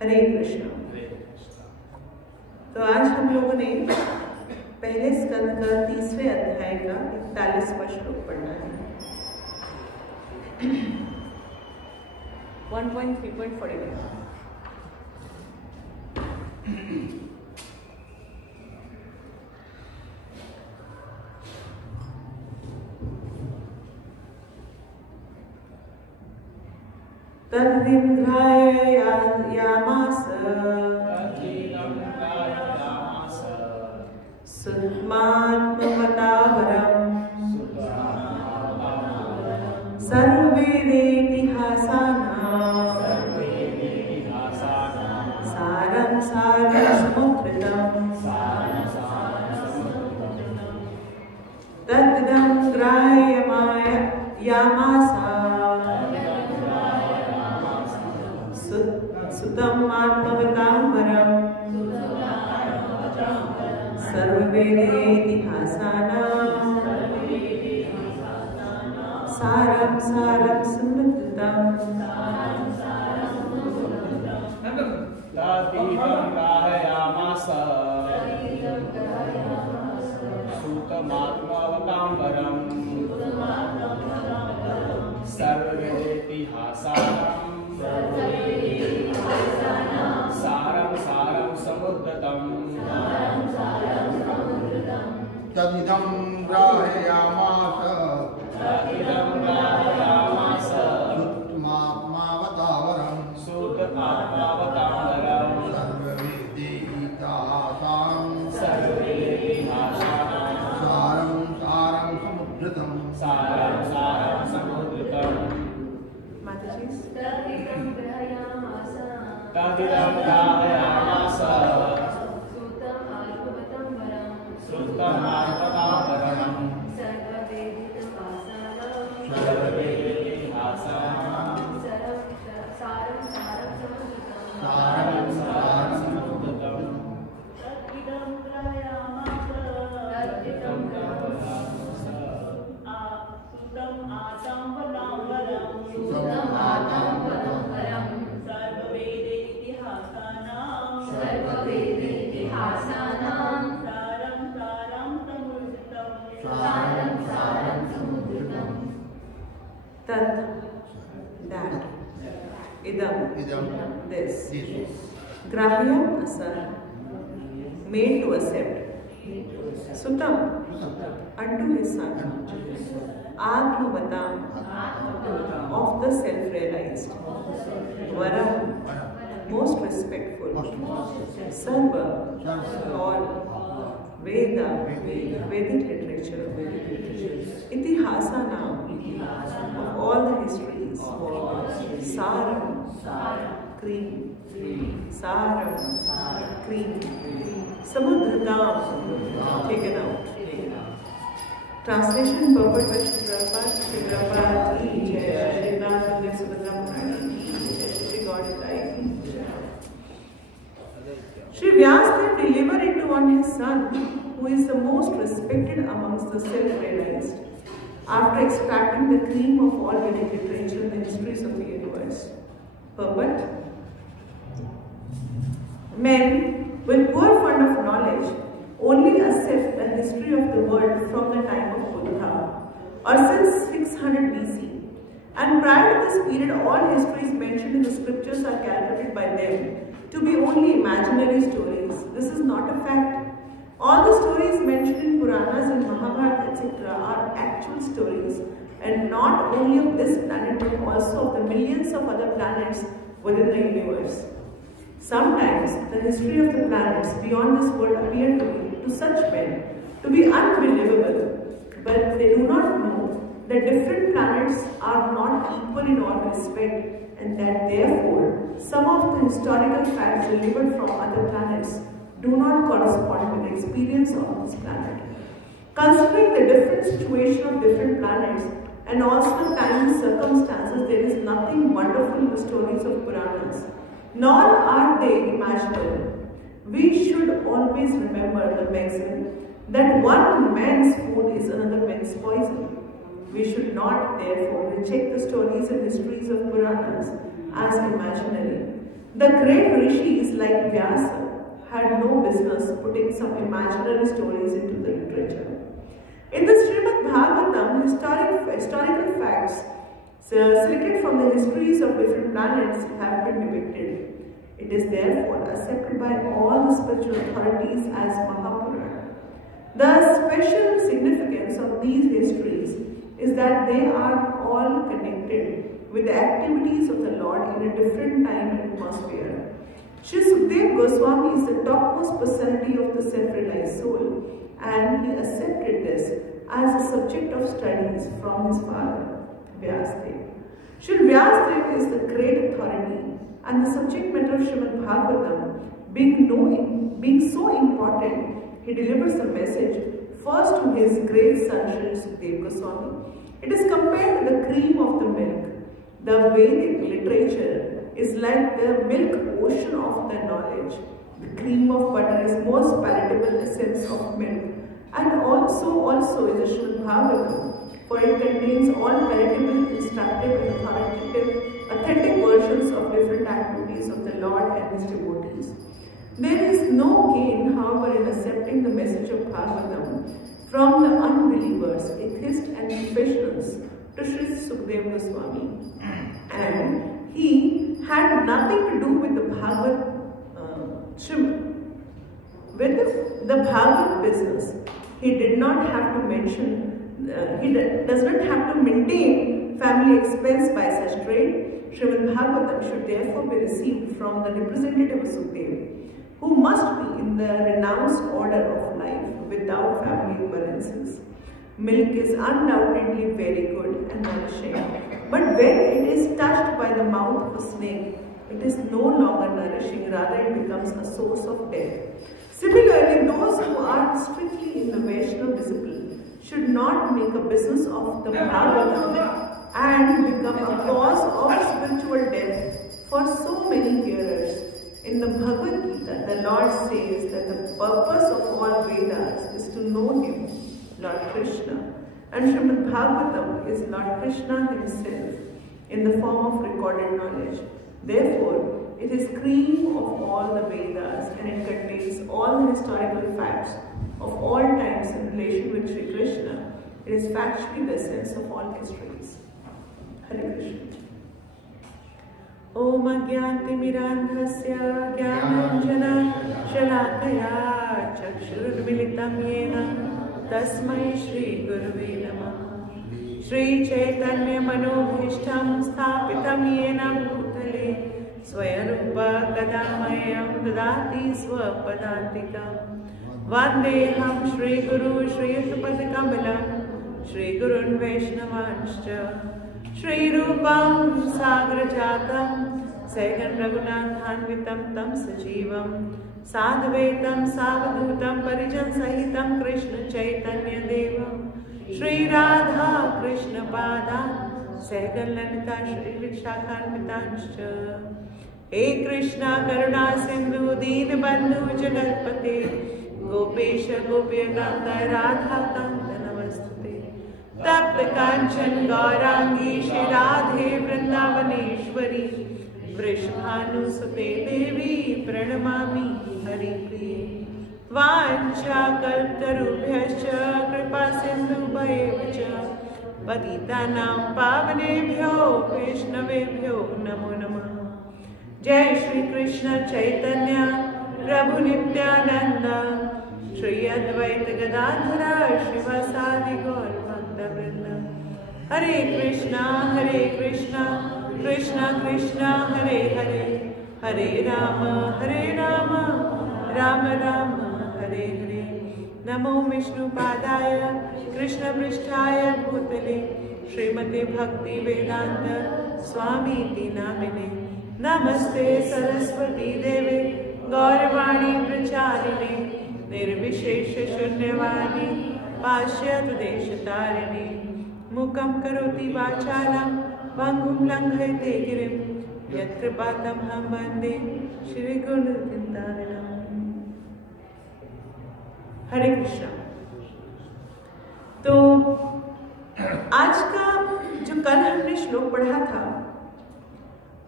हरे कृष्ण। तो आज हम लोगों ने पहले स्कंद का 30वें अध्याय का 41वां श्लोक पढ़ना है। 1.3.41। तद्विघ्रायामास सुत्मात्मवतावरम् सर्ववेदेतिहासानां सारं सारसमुद्धृतम् तद्विदं ग्राह्यमायामास सुतम् आत्मवतावरम् सर्ववेदेतिहासानां सारं सारं समृद्धम् तद्विदं ग्राह्यमास सुतमात्मवताम्बरम् सर्ववेदेतिहासानां सारं सारं समुद्धृतम् तदिदं ग्राह्यमास सुत्मात्मावतावरम् सर्ववेदेतिहासानां सारं सारं समुद्धृतम् माताजी तदिदं ग्राह्यमास सुतमात्मवताम्बरम् सर्ववेदेतिहासानां सारं सारं समुद्धृतम् तद्विदं ग्राह्यमास सुतम् आत्मवताम्बरम् सर्ववेदेतिहासानां सारं सारं समुद्धृतम् Tat, that, idam, this, grahyam asa, made to accept, sutam, unto his son, atmavatam, of the self-realized, varam, most respectful, sarva, all, Veda, Vedic literature, Itihasana, of all the histories, Saram, cream, Saram, cream, Samudradam, taken out. Translation purport by Shri Prabhupada ki jai, Shri Narasimha Subhadra Maharaj ki jai, Shri God is life. Shri Vyasadeva delivered it to his son, who is the most respected amongst the self-realized, after extracting the cream of all Vedic literature and the histories of the universe. Purport: men with poor fund of knowledge only accept the history of the world from the time of Buddha, or since 600 BC. And prior to this period, all histories mentioned in the scriptures are calculated by them to be only imaginary stories. This is not a fact. All the stories mentioned in Puranas and Mahabharata, etc. are actual stories, and not only of this planet but also of the millions of other planets within the universe. Sometimes the history of the planets beyond this world appear to such men to be unbelievable, but they do not know that different planets are not equal in all respect, and that therefore some of the historical facts delivered from other planets do not correspond with the experience of this planet. Considering the different situation of different planets and also the time and circumstances, there is nothing wonderful in the stories of Puranas, nor are they imaginary. We should always remember the maxim that one man's food is another man's poison. We should not therefore reject the stories and histories of Puranas as imaginary. The great rishis like Vyasa had no business putting some imaginary stories into the literature. In the Srimad Bhagavatam, historical facts selected from the histories of different planets have been depicted. It is therefore accepted by all the spiritual authorities as Mahapurana. The special significance of these histories is that they are all connected with the activities of the Lord in a different time and atmosphere. Shri Sukadeva Goswami is the topmost personality of the self-realized soul, and he accepted this as a subject of studies from his father, Vyasadeva. Shri Vyasadeva is the great authority, and the subject matter of Srimad Bhagavatam being so important, he delivers the message first to his great son Shri Sukadeva Goswami. It is compared to the cream of the milk. The Vedic literature is like the milk ocean of the knowledge. The cream of butter is most palatable essence of milk, and also is the Srimad Bhagavatam, for it contains all palatable, instructive, and authentic versions of different activities of the Lord and his devotees. There is no gain, however, in accepting the message of Bhagavatam from the unbelievers, atheists and professionals to Shri Sukadeva Goswami. And he had nothing to do with the Bhagavad business. He did not have to does not have to maintain family expense by such trade. Srimad Bhagavatam should therefore be received from the representative of Sukadeva, who must be in the renounced order of life without family balances. Milk is undoubtedly very good and nourishing, but when it is touched by the mouth of a snake, it is no longer nourishing, rather it becomes a source of death. Similarly, those who are strictly in the Vaishnava discipline should not make a business of the Bhagavatam and become a cause of spiritual death for so many hearers. In the Bhagavad Gita, the Lord says that the purpose of all Vedas is to know Him, Lord Krishna, and Srimad Bhagavatam is Lord Krishna himself in the form of recorded knowledge. Therefore, it is cream of all the Vedas, and it contains all the historical facts of all times in relation with Sri Krishna. It is factually the essence of all histories. Hare Krishna. Om Ajnanatimirandhasya Jnananjana Shalakaya Chakshurmilitam Yena Tasmai Shri Gurave Namah. Shri Chaitanya Manobhishtam Sthapitam Yena Bhutale Swayarupa Kadamayam Dadati Swapadantikam Vandeham Shri Guru Shri Yuttapadakamalam Shri Gurun Vaishnavanscha Shri Rupam Sagrajatam Sagan Raghunathanvitam Tam Sajivam Sadhvetam Savadutam Parijan Sahitam Krishna Chaitanya Devam Shri Radha Krishna Pada Sagan Lalita Shri Vishakhanvitanscha He Krishna Karuna Sindhu Deen Bandhu Jagatpate Gopesha Gopyakanta Radha Kanta Namastute Tapta Kanchan Gaurangi Shri Radhe Vrindavaneshwari Vrishbhanu Sute Devi Pranamami Hari Priye Vancha Kaltarubhyascha Kripa Sindhu Bhayevacha Patitanam Pavanebhyo Vaishnavebhyo Namo Namah. Jai Shri Krishna Chaitanya Prabhu Nityananda Shri Advaita Gadadhara Shivasadi Gaur Bhakta Vrinda. Hare Krishna, Krishna Krishna, Hare Hare, Hare Rama, Rama Rama, Hare Hare. Namo Vishnu Padaya, Krishna Prishtaya Bhutale, Srimate Bhakti Vedanta, Swami Ti Namine. Namaste Saraswati Deve, Gauravani Pracharine, Nirvishesha Shunyavani, Pashyat Deshatarine. Mukam Karoti Vachalam, Vangum Langhate Girim, Yatripatam Hamande, Shri Guru Vrindavanam. हरे कृष्णा। तो आज का जो कल हमने श्लोक पढ़ा था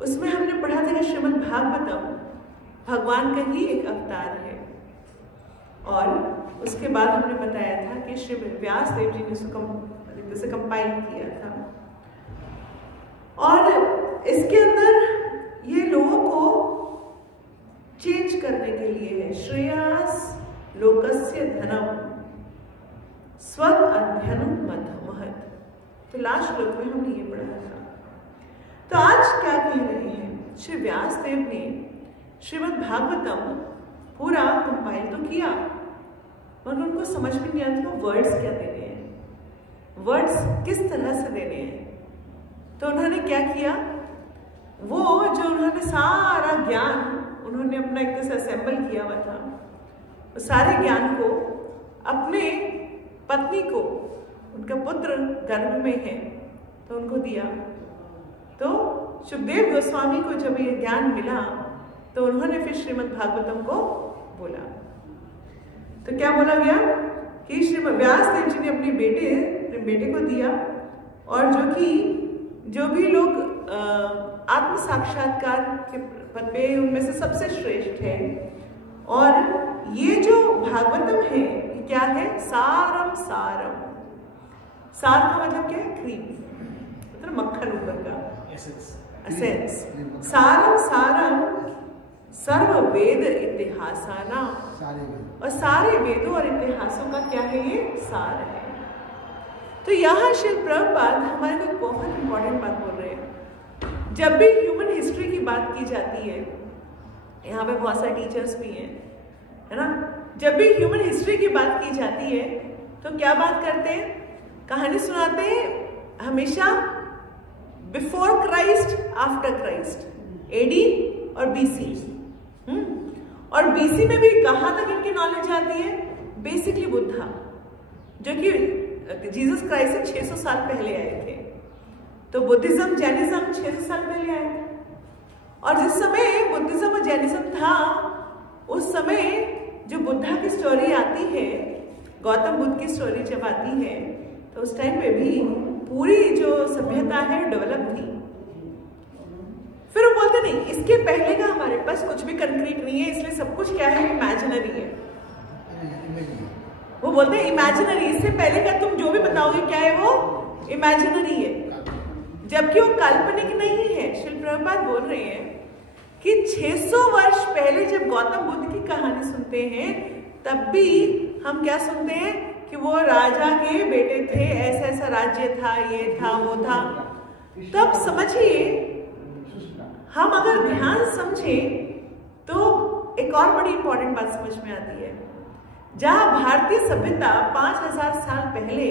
उसमें हमने पढ़ा था कि श्रीमद् भागवतम भगवान का ही एक अवतार है। और उसके बाद हमने बताया था कि श्री व्यास देव जी ने उसे कंपाइल किया था। और इसके अंदर ये लोगों को चेंज करने के लिए है। श्रेयस लोकस्य धनम स्वद अध्ययनम महत्। तो लास्ट श्लोक में हमने ये पढ़ा था। तो आज क्या कह रहे हैं? श्री व्यास देव ने श्रीमद् भागवतम पूरा कंपाइल तो किया, मगर उनको समझ में नहीं आता वर्ड्स क्या देने हैं, वर्ड्स किस तरह से देने हैं। तो उन्होंने क्या किया, वो जो उन्होंने सारा ज्ञान उन्होंने अपना एक तरह से असेंबल किया हुआ था, वो सारे ज्ञान को अपने पत्नी को, उनका पुत्र गर्भ में है तो उनको दिया। तो सुखदेव गोस्वामी को जब ये ज्ञान मिला तो उन्होंने फिर श्रीमद् भागवतम को बोला। तो क्या बोला गया कि श्रीमद् व्यास देव जी ने अपने बेटे को दिया, और जो भी लोग आत्म साक्षात्कार के पद पे उनमें से सबसे श्रेष्ठ है। और ये जो भागवतम है ये क्या है? सारम सारम। सार का मतलब क्या है? क्रीम, मतलब मक्खन ऊपर का, एसेंस। सारम सारम सर्व वेद इतिहासाना, और सारे वेदों और इतिहासों का क्या है? ये सार है। तो यहाँ श्री प्रभुपाद हमारे को बहुत इंपॉर्टेंट बात बोल रहे हैं। जब भी ह्यूमन हिस्ट्री की बात की जाती है, यहाँ पे बहुत सारे टीचर्स भी हैं, है ना, जब भी ह्यूमन हिस्ट्री की बात की जाती है तो क्या बात करते हैं? कहानी सुनाते हैं हमेशा before Christ, after Christ, AD और बीसी। और बीसी में भी कहाँ तक इनकी नॉलेज आती है? बेसिकली बुद्धा, जो कि जीसस क्राइस्ट से 600 साल पहले आए थे। तो बुद्धिज्म जैनिज्म 600 साल पहले आए थे। और जिस समय बुद्धिज्म और जैनिज्म था, उस समय जो बुद्धा की स्टोरी आती है, गौतम बुद्ध की स्टोरी जब आती है, तो उस टाइम पे भी पूरी जो सभ्यता है डेवलप थी। फिर वो बोलते नहीं, इसके पहले का हमारे पास कुछ भी कंक्रीट नहीं है, इसलिए सब कुछ क्या है? इमेजिनरी है। वो बोलते हैं इमेजिनरी, इससे पहले का तुम जो भी बताओगे क्या है? वो इमेजिनरी है, जबकि वो काल्पनिक नहीं है। श्री प्रभुपाद बोल रहे हैं कि 600 वर्ष पहले जब गौतम बुद्ध की कहानी सुनते हैं, तब भी हम क्या सुनते हैं कि वो राजा के बेटे थे, ऐसा ऐसा राज्य था, ये था, वो था। तब समझिए, हम अगर ध्यान समझें तो एक और बड़ी इंपॉर्टेंट बात समझ में आती है। जहां भारतीय सभ्यता 5000 साल पहले,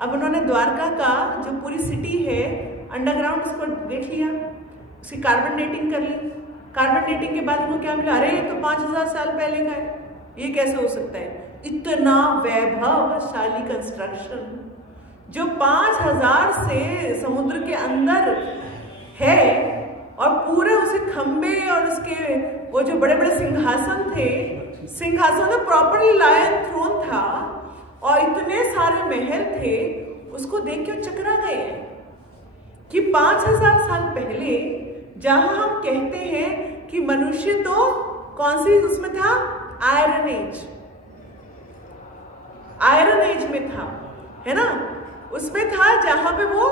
अब उन्होंने द्वारका का जो पूरी सिटी है अंडरग्राउंड, उसको देख लिया, उसकी कार्बन डेटिंग कर ली। कार्बन डेटिंग के बाद उनको क्या मिला? अरे ये तो 5000 साल पहले का है, ये कैसे हो सकता है? इतना वैभवशाली कंस्ट्रक्शन जो 5000 से समुद्र के अंदर है, और पूरे उसे खंबे और उसके वो जो बड़े बड़े सिंहासन थे, सिंहासन तो प्रॉपरली लायन थ्रोन था, और इतने सारे महल थे, उसको देख के चकरा गए कि 5000 साल पहले जहां हम कहते हैं कि मनुष्य तो कौन सी उसमें था? आयरन एज, आयरन एज में था, है ना, उसमें था जहां पे वो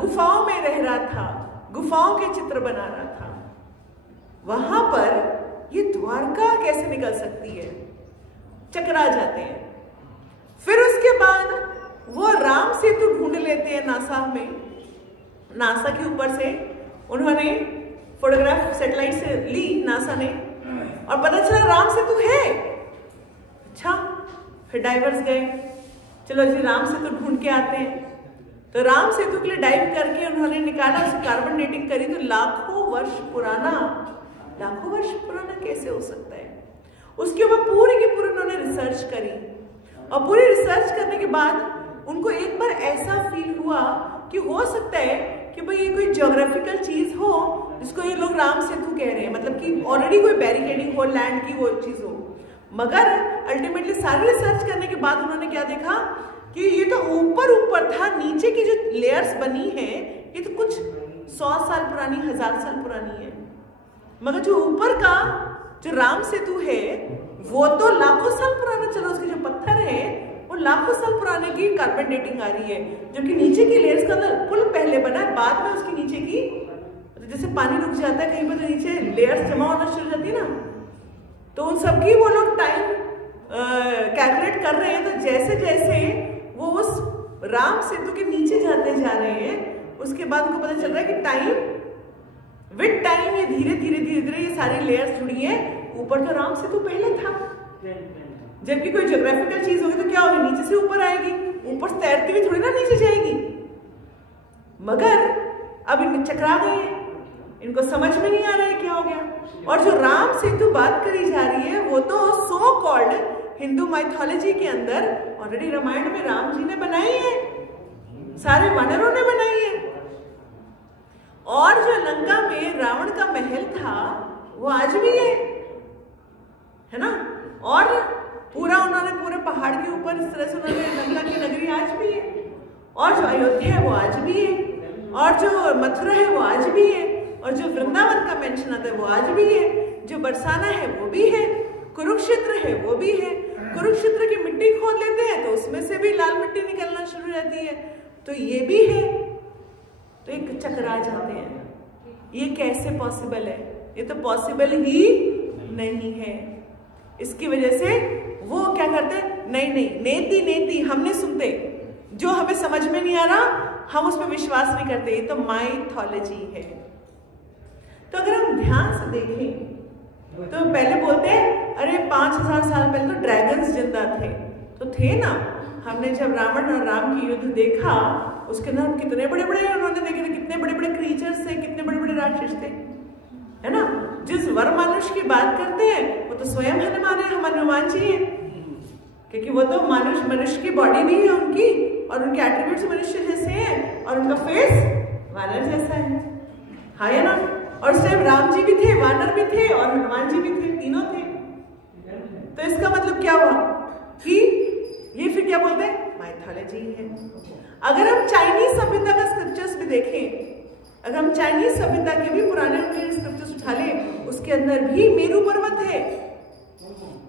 गुफाओं में रह रहा था, गुफाओं के चित्र बना रहा था। वहां पर ये द्वारका कैसे निकल सकती है? चकरा जाते हैं। फिर उसके बाद वो राम सेतु ढूंढ लेते हैं नासा में, नासा के ऊपर से उन्होंने फोटोग्राफ सैटेलाइट से ली नासा ने, और पता चला राम सेतु है। अच्छा, फिर डाइवर्स गए, चलो जी राम सेतु ढूंढ के आते हैं। तो राम सेतु के लिए डाइव करके उन्होंने निकाला, उसकी कार्बन डेटिंग करी, तो लाखों वर्ष पुराना कैसे हो सकता है? उसके ऊपर पूरी की पूरी उन्होंने रिसर्च करी, और पूरी रिसर्च करने के बाद उनको एक बार ऐसा फील हुआ कि हो सकता है कि भाई ये कोई ज्योग्राफिकल चीज हो जिसको ये लोग राम सेतु कह रहे हैं, मतलब कि ऑलरेडी कोई बैरिकेडिंग हो, लैंड की वो चीज हो। मगर अल्टीमेटली सारी रिसर्च करने के बाद उन्होंने क्या देखा कि ये तो ऊपर था, नीचे की जो लेयर्स बनी है ये तो कुछ 100 साल पुरानी, 1000 साल पुरानी है। मगर जो ऊपर का जो राम सेतु है वो तो लाखों साल पुराना, चलो उसके जो पत्थर है वो लाखों साल पुराने की कार्बन डेटिंग आ रही है, जबकि नीचे की लेयर्स का पुल पहले बना है, बाद में उसकी नीचे की, जैसे पानी रुक जाता है कहीं पर तो नीचे लेयर्स जमा होना शुरू हो जाती है ना, तो उन सबकी वो लोग टाइम कैलकुलेट कर रहे हैं। तो जैसे जैसे वो उस राम सेतु के नीचे जाते जा रहे हैं, उसके बाद उनको पता चल रहा है कि टाइम विद टाइम ये धीरे धीरे धीरे धीरे ये सारी लेयर्स जुड़ी है। ऊपर तो राम सेतु पहले था, जबकि कोई ज्योग्राफिकल चीज होगी तो क्या होगी, नीचे से ऊपर आएगी, ऊपर से तैरती हुई थोड़ी ना नीचे जाएगी। मगर अब इनमें चकरा गए हैं, इनको समझ में नहीं आ रहा है क्या हो गया। और जो राम सेतु बात करी जा रही है वो तो सो कॉल्ड हिंदू माइथोलॉजी के अंदर ऑलरेडी रामायण में राम जी ने बनाई है, सारे वानरों ने बनाई है। और जो लंका में रावण का महल था वो आज भी है ना, और पूरा उन्होंने पूरे पहाड़ के ऊपर इस तरह से उन्होंने लंका की नगरी आज भी है, और जो अयोध्या है वो आज भी है, और जो मथुरा है वो आज भी है, और जो वृंदावन का मेंशन आता है वो आज भी है, जो बरसाना है वो भी है, कुरुक्षेत्र है वो भी है। कुरुक्षेत्र की मिट्टी खोद लेते हैं तो उसमें से भी लाल मिट्टी निकलना शुरू हो जाती है, तो ये भी है। तो एक चकरा जाते हैं, ये कैसे पॉसिबल है, ये तो पॉसिबल ही नहीं है। इसकी वजह से वो क्या करते हैं, नहीं नहीं नेति नेति हम नहीं सुनते, जो हमें समझ में नहीं आ रहा हम उस पर विश्वास नहीं करते, ये तो माइथोलॉजी है। तो अगर हम ध्यान से देखें तो पहले बोलते हैं अरे 5000 साल पहले तो ड्रैगन्स जिंदा थे, तो थे ना। हमने जब रावण और राम की युद्ध देखा उसके अंदर कितने बड़े बड़े उन्होंने देखे थे, कितने बड़े बड़े क्रीचर्स थे, कितने बड़े बड़े राक्षस थे, है ना। जिस वर मनुष्य की बात करते हैं वो तो स्वयं हनुमान जी है, क्योंकि वो तो मनुष्य की बॉडी भी है उनकी, और उनके एट्रीब्यूट्स मनुष्य जैसे हैं, और उनका फेस वानर जैसा है ना। और उस टाइम राम जी भी थे, वानर भी थे, और हनुमान जी भी थे, तीनों थे। तो इसका मतलब क्या हुआ कि ये फिर क्या बोलते हैं, माइथोलॉजी है। अगर हम चाइनीज सभ्यता का स्क्रिप्चर्स भी देखें, अगर हम चाइनीज सभ्यता के भी पुराने उनके स्क्रिप्चर्स उठा लें, उसके अंदर भी मेरू पर्वत है,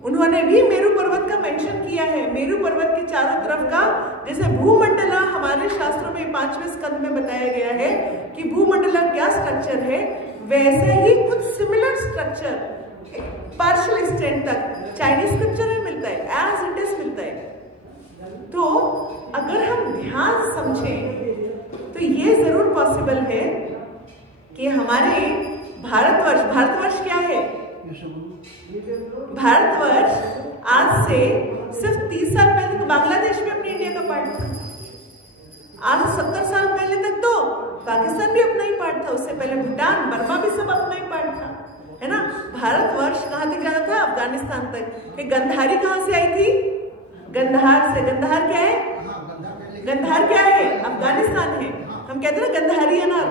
उन्होंने भी मेरू पर्वत का मेंशन किया है। मेरू पर्वत के चारों तरफ का, जैसे भूमंडला हमारे शास्त्रों में 5वें स्कंद में बताया गया है कि भूमंडला क्या स्ट्रक्चर है, वैसे ही कुछ सिमिलर स्ट्रक्चर पार्शियल एक्सटेंट तक चाइनीज स्क्रिप्चर में मिलता है, एज इट इज मिलता है। तो अगर हम ध्यान समझें तो ये जरूर पॉसिबल है कि हमारे भारतवर्ष क्या है, भारतवर्ष आज से सिर्फ 30 साल पहले तो बांग्लादेश भी अपने इंडिया का पार्ट था, आज से 70 साल पहले तक तो पाकिस्तान भी अपना ही पार्ट था, उससे पहले भूटान बर्मा भी सब अपना ही पार्ट था, है ना। भारतवर्ष कहाँ तक जाना था, अफगानिस्तान तक। फिर गंधारी कहाँ से आई थी, गंधार से। गंधार क्या है, गंधार क्या है, अफगानिस्तान है। हम कहते हैं ना गंधारी अनार,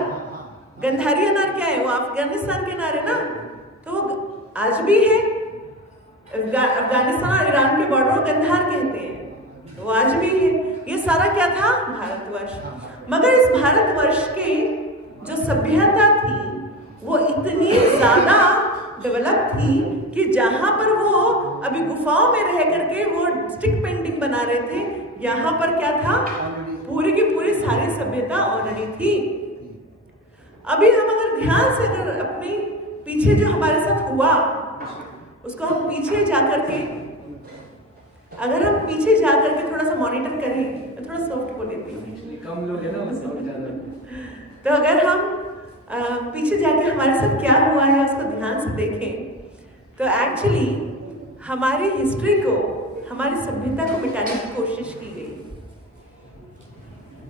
गंधारी अनार क्या है, वो अफगानिस्तान के अनार है ना। तो आज भी है, अफगानिस्तान और ईरान के बॉर्डर को गंधार कहते हैं, वो आज भी है। ये सारा क्या था, भारतवर्ष। मगर इस भारतवर्ष के जो सभ्यता थी वो इतनी ज्यादा डेवलप थी कि जहां पर वो अभी गुफाओं में रह करके वो स्टिक पेंटिंग बना रहे थे, यहाँ पर क्या था, पूरी की पूरी सारी सभ्यता ऑलरेडी थी। अभी हम अगर ध्यान से अगर अपनी पीछे जो हमारे साथ हुआ उसको हम पीछे जाकर के, अगर हम पीछे जाकर के थोड़ा सा मॉनिटर करें, मैं थोड़ा सॉफ्ट बोल देती हूँ, कम लोग है ना ज्यादा। तो अगर हम पीछे जाके हमारे साथ क्या हुआ है उसको ध्यान से देखें तो एक्चुअली हमारी हिस्ट्री को, हमारी सभ्यता को मिटाने की कोशिश की गई।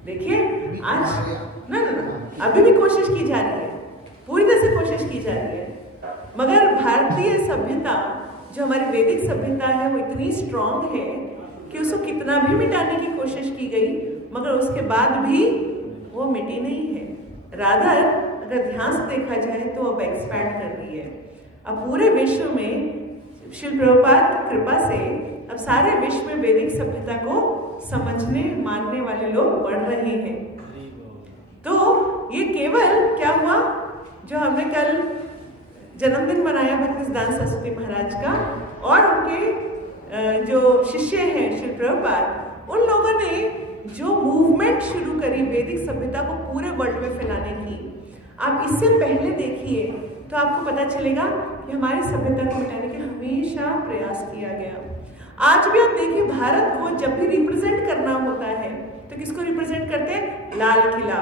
देखिए आज ना अभी भी कोशिश की जा रही है, पूरी तरह से कोशिश की जा रही है, मगर भारतीय सभ्यता जो हमारी वैदिक सभ्यता है वो इतनी स्ट्रांग है कि उसको कितना भी मिटाने की कोशिश की गई मगर उसके बाद भी वो मिटी नहीं है। रादर अगर ध्यान से देखा जाए तो अब एक्सपैंड कर रही है। अब पूरे विश्व में शिल प्रभुपाद की कृपा से अब सारे विश्व में वैदिक सभ्यता को समझने मानने वाले लोग बढ़ रहे हैं। तो ये केवल क्या हुआ, जो हमने कल जन्मदिन मनाया भक्तिसिद्धांत सरस्वती महाराज का, और उनके जो शिष्य हैं श्री प्रभुपाद, उन लोगों ने जो मूवमेंट शुरू करी वैदिक सभ्यता को पूरे वर्ल्ड में फैलाने की, आप इससे पहले देखिए तो आपको पता चलेगा कि हमारी सभ्यता को मिटाने के हमेशा प्रयास किया गया। आज भी आप देखिए, भारत को जब भी रिप्रेजेंट करना होता है तो किसको रिप्रेजेंट करते हैं? लाल किला,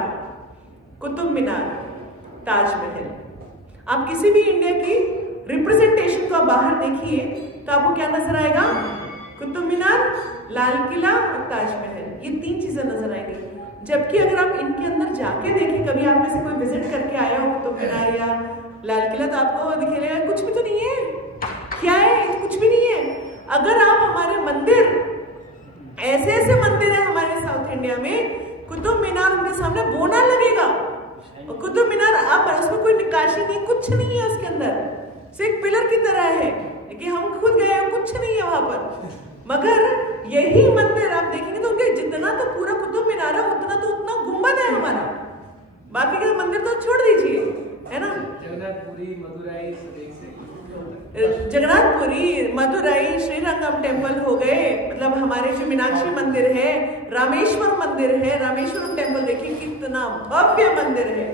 कुतुब मीनार, ताजमहल। आप किसी भी इंडिया की रिप्रेजेंटेशन को आप बाहर देखिए तो आपको क्या नजर आएगा? कुतुब मीनार, लाल किला और ताजमहल, ये 3 चीजें नजर आएंगी। जबकि अगर आप इनके अंदर जाके देखें, कभी आप में से कोई विजिट करके आया हो कुतुब मीनार या लाल किला, तो आपको दिखेगा कुछ भी तो नहीं है। क्या है? कुछ भी नहीं है। अगर आप हमारे मंदिर, ऐसे ऐसे मंदिर है हमारे साउथ इंडिया में, कुतुब मीनार उनके सामने बोना लगेगा। और कुतुब मीनार आप उसमें कोई निकाशी नहीं, कुछ नहीं है उसके अंदर, सिर्फ पिलर की तरह है कि हम खुद गए हैं, कुछ नहीं है वहां पर। मगर यही मंदिर आप देखेंगे तो उनके जितना तो पूरा कुतुब मीनार है उतना तो उतना गुंबद है हमारा, बाकी का मंदिर तो छोड़ दीजिए, है ना। जगन्नाथपुरी, मदुरई, श्रीरंगम टेम्पल हो गए, मतलब हमारे जो मीनाक्षी मंदिर है, रामेश्वर मंदिर है, रामेश्वरम टेम्पल देखिए कितना भव्य मंदिर है।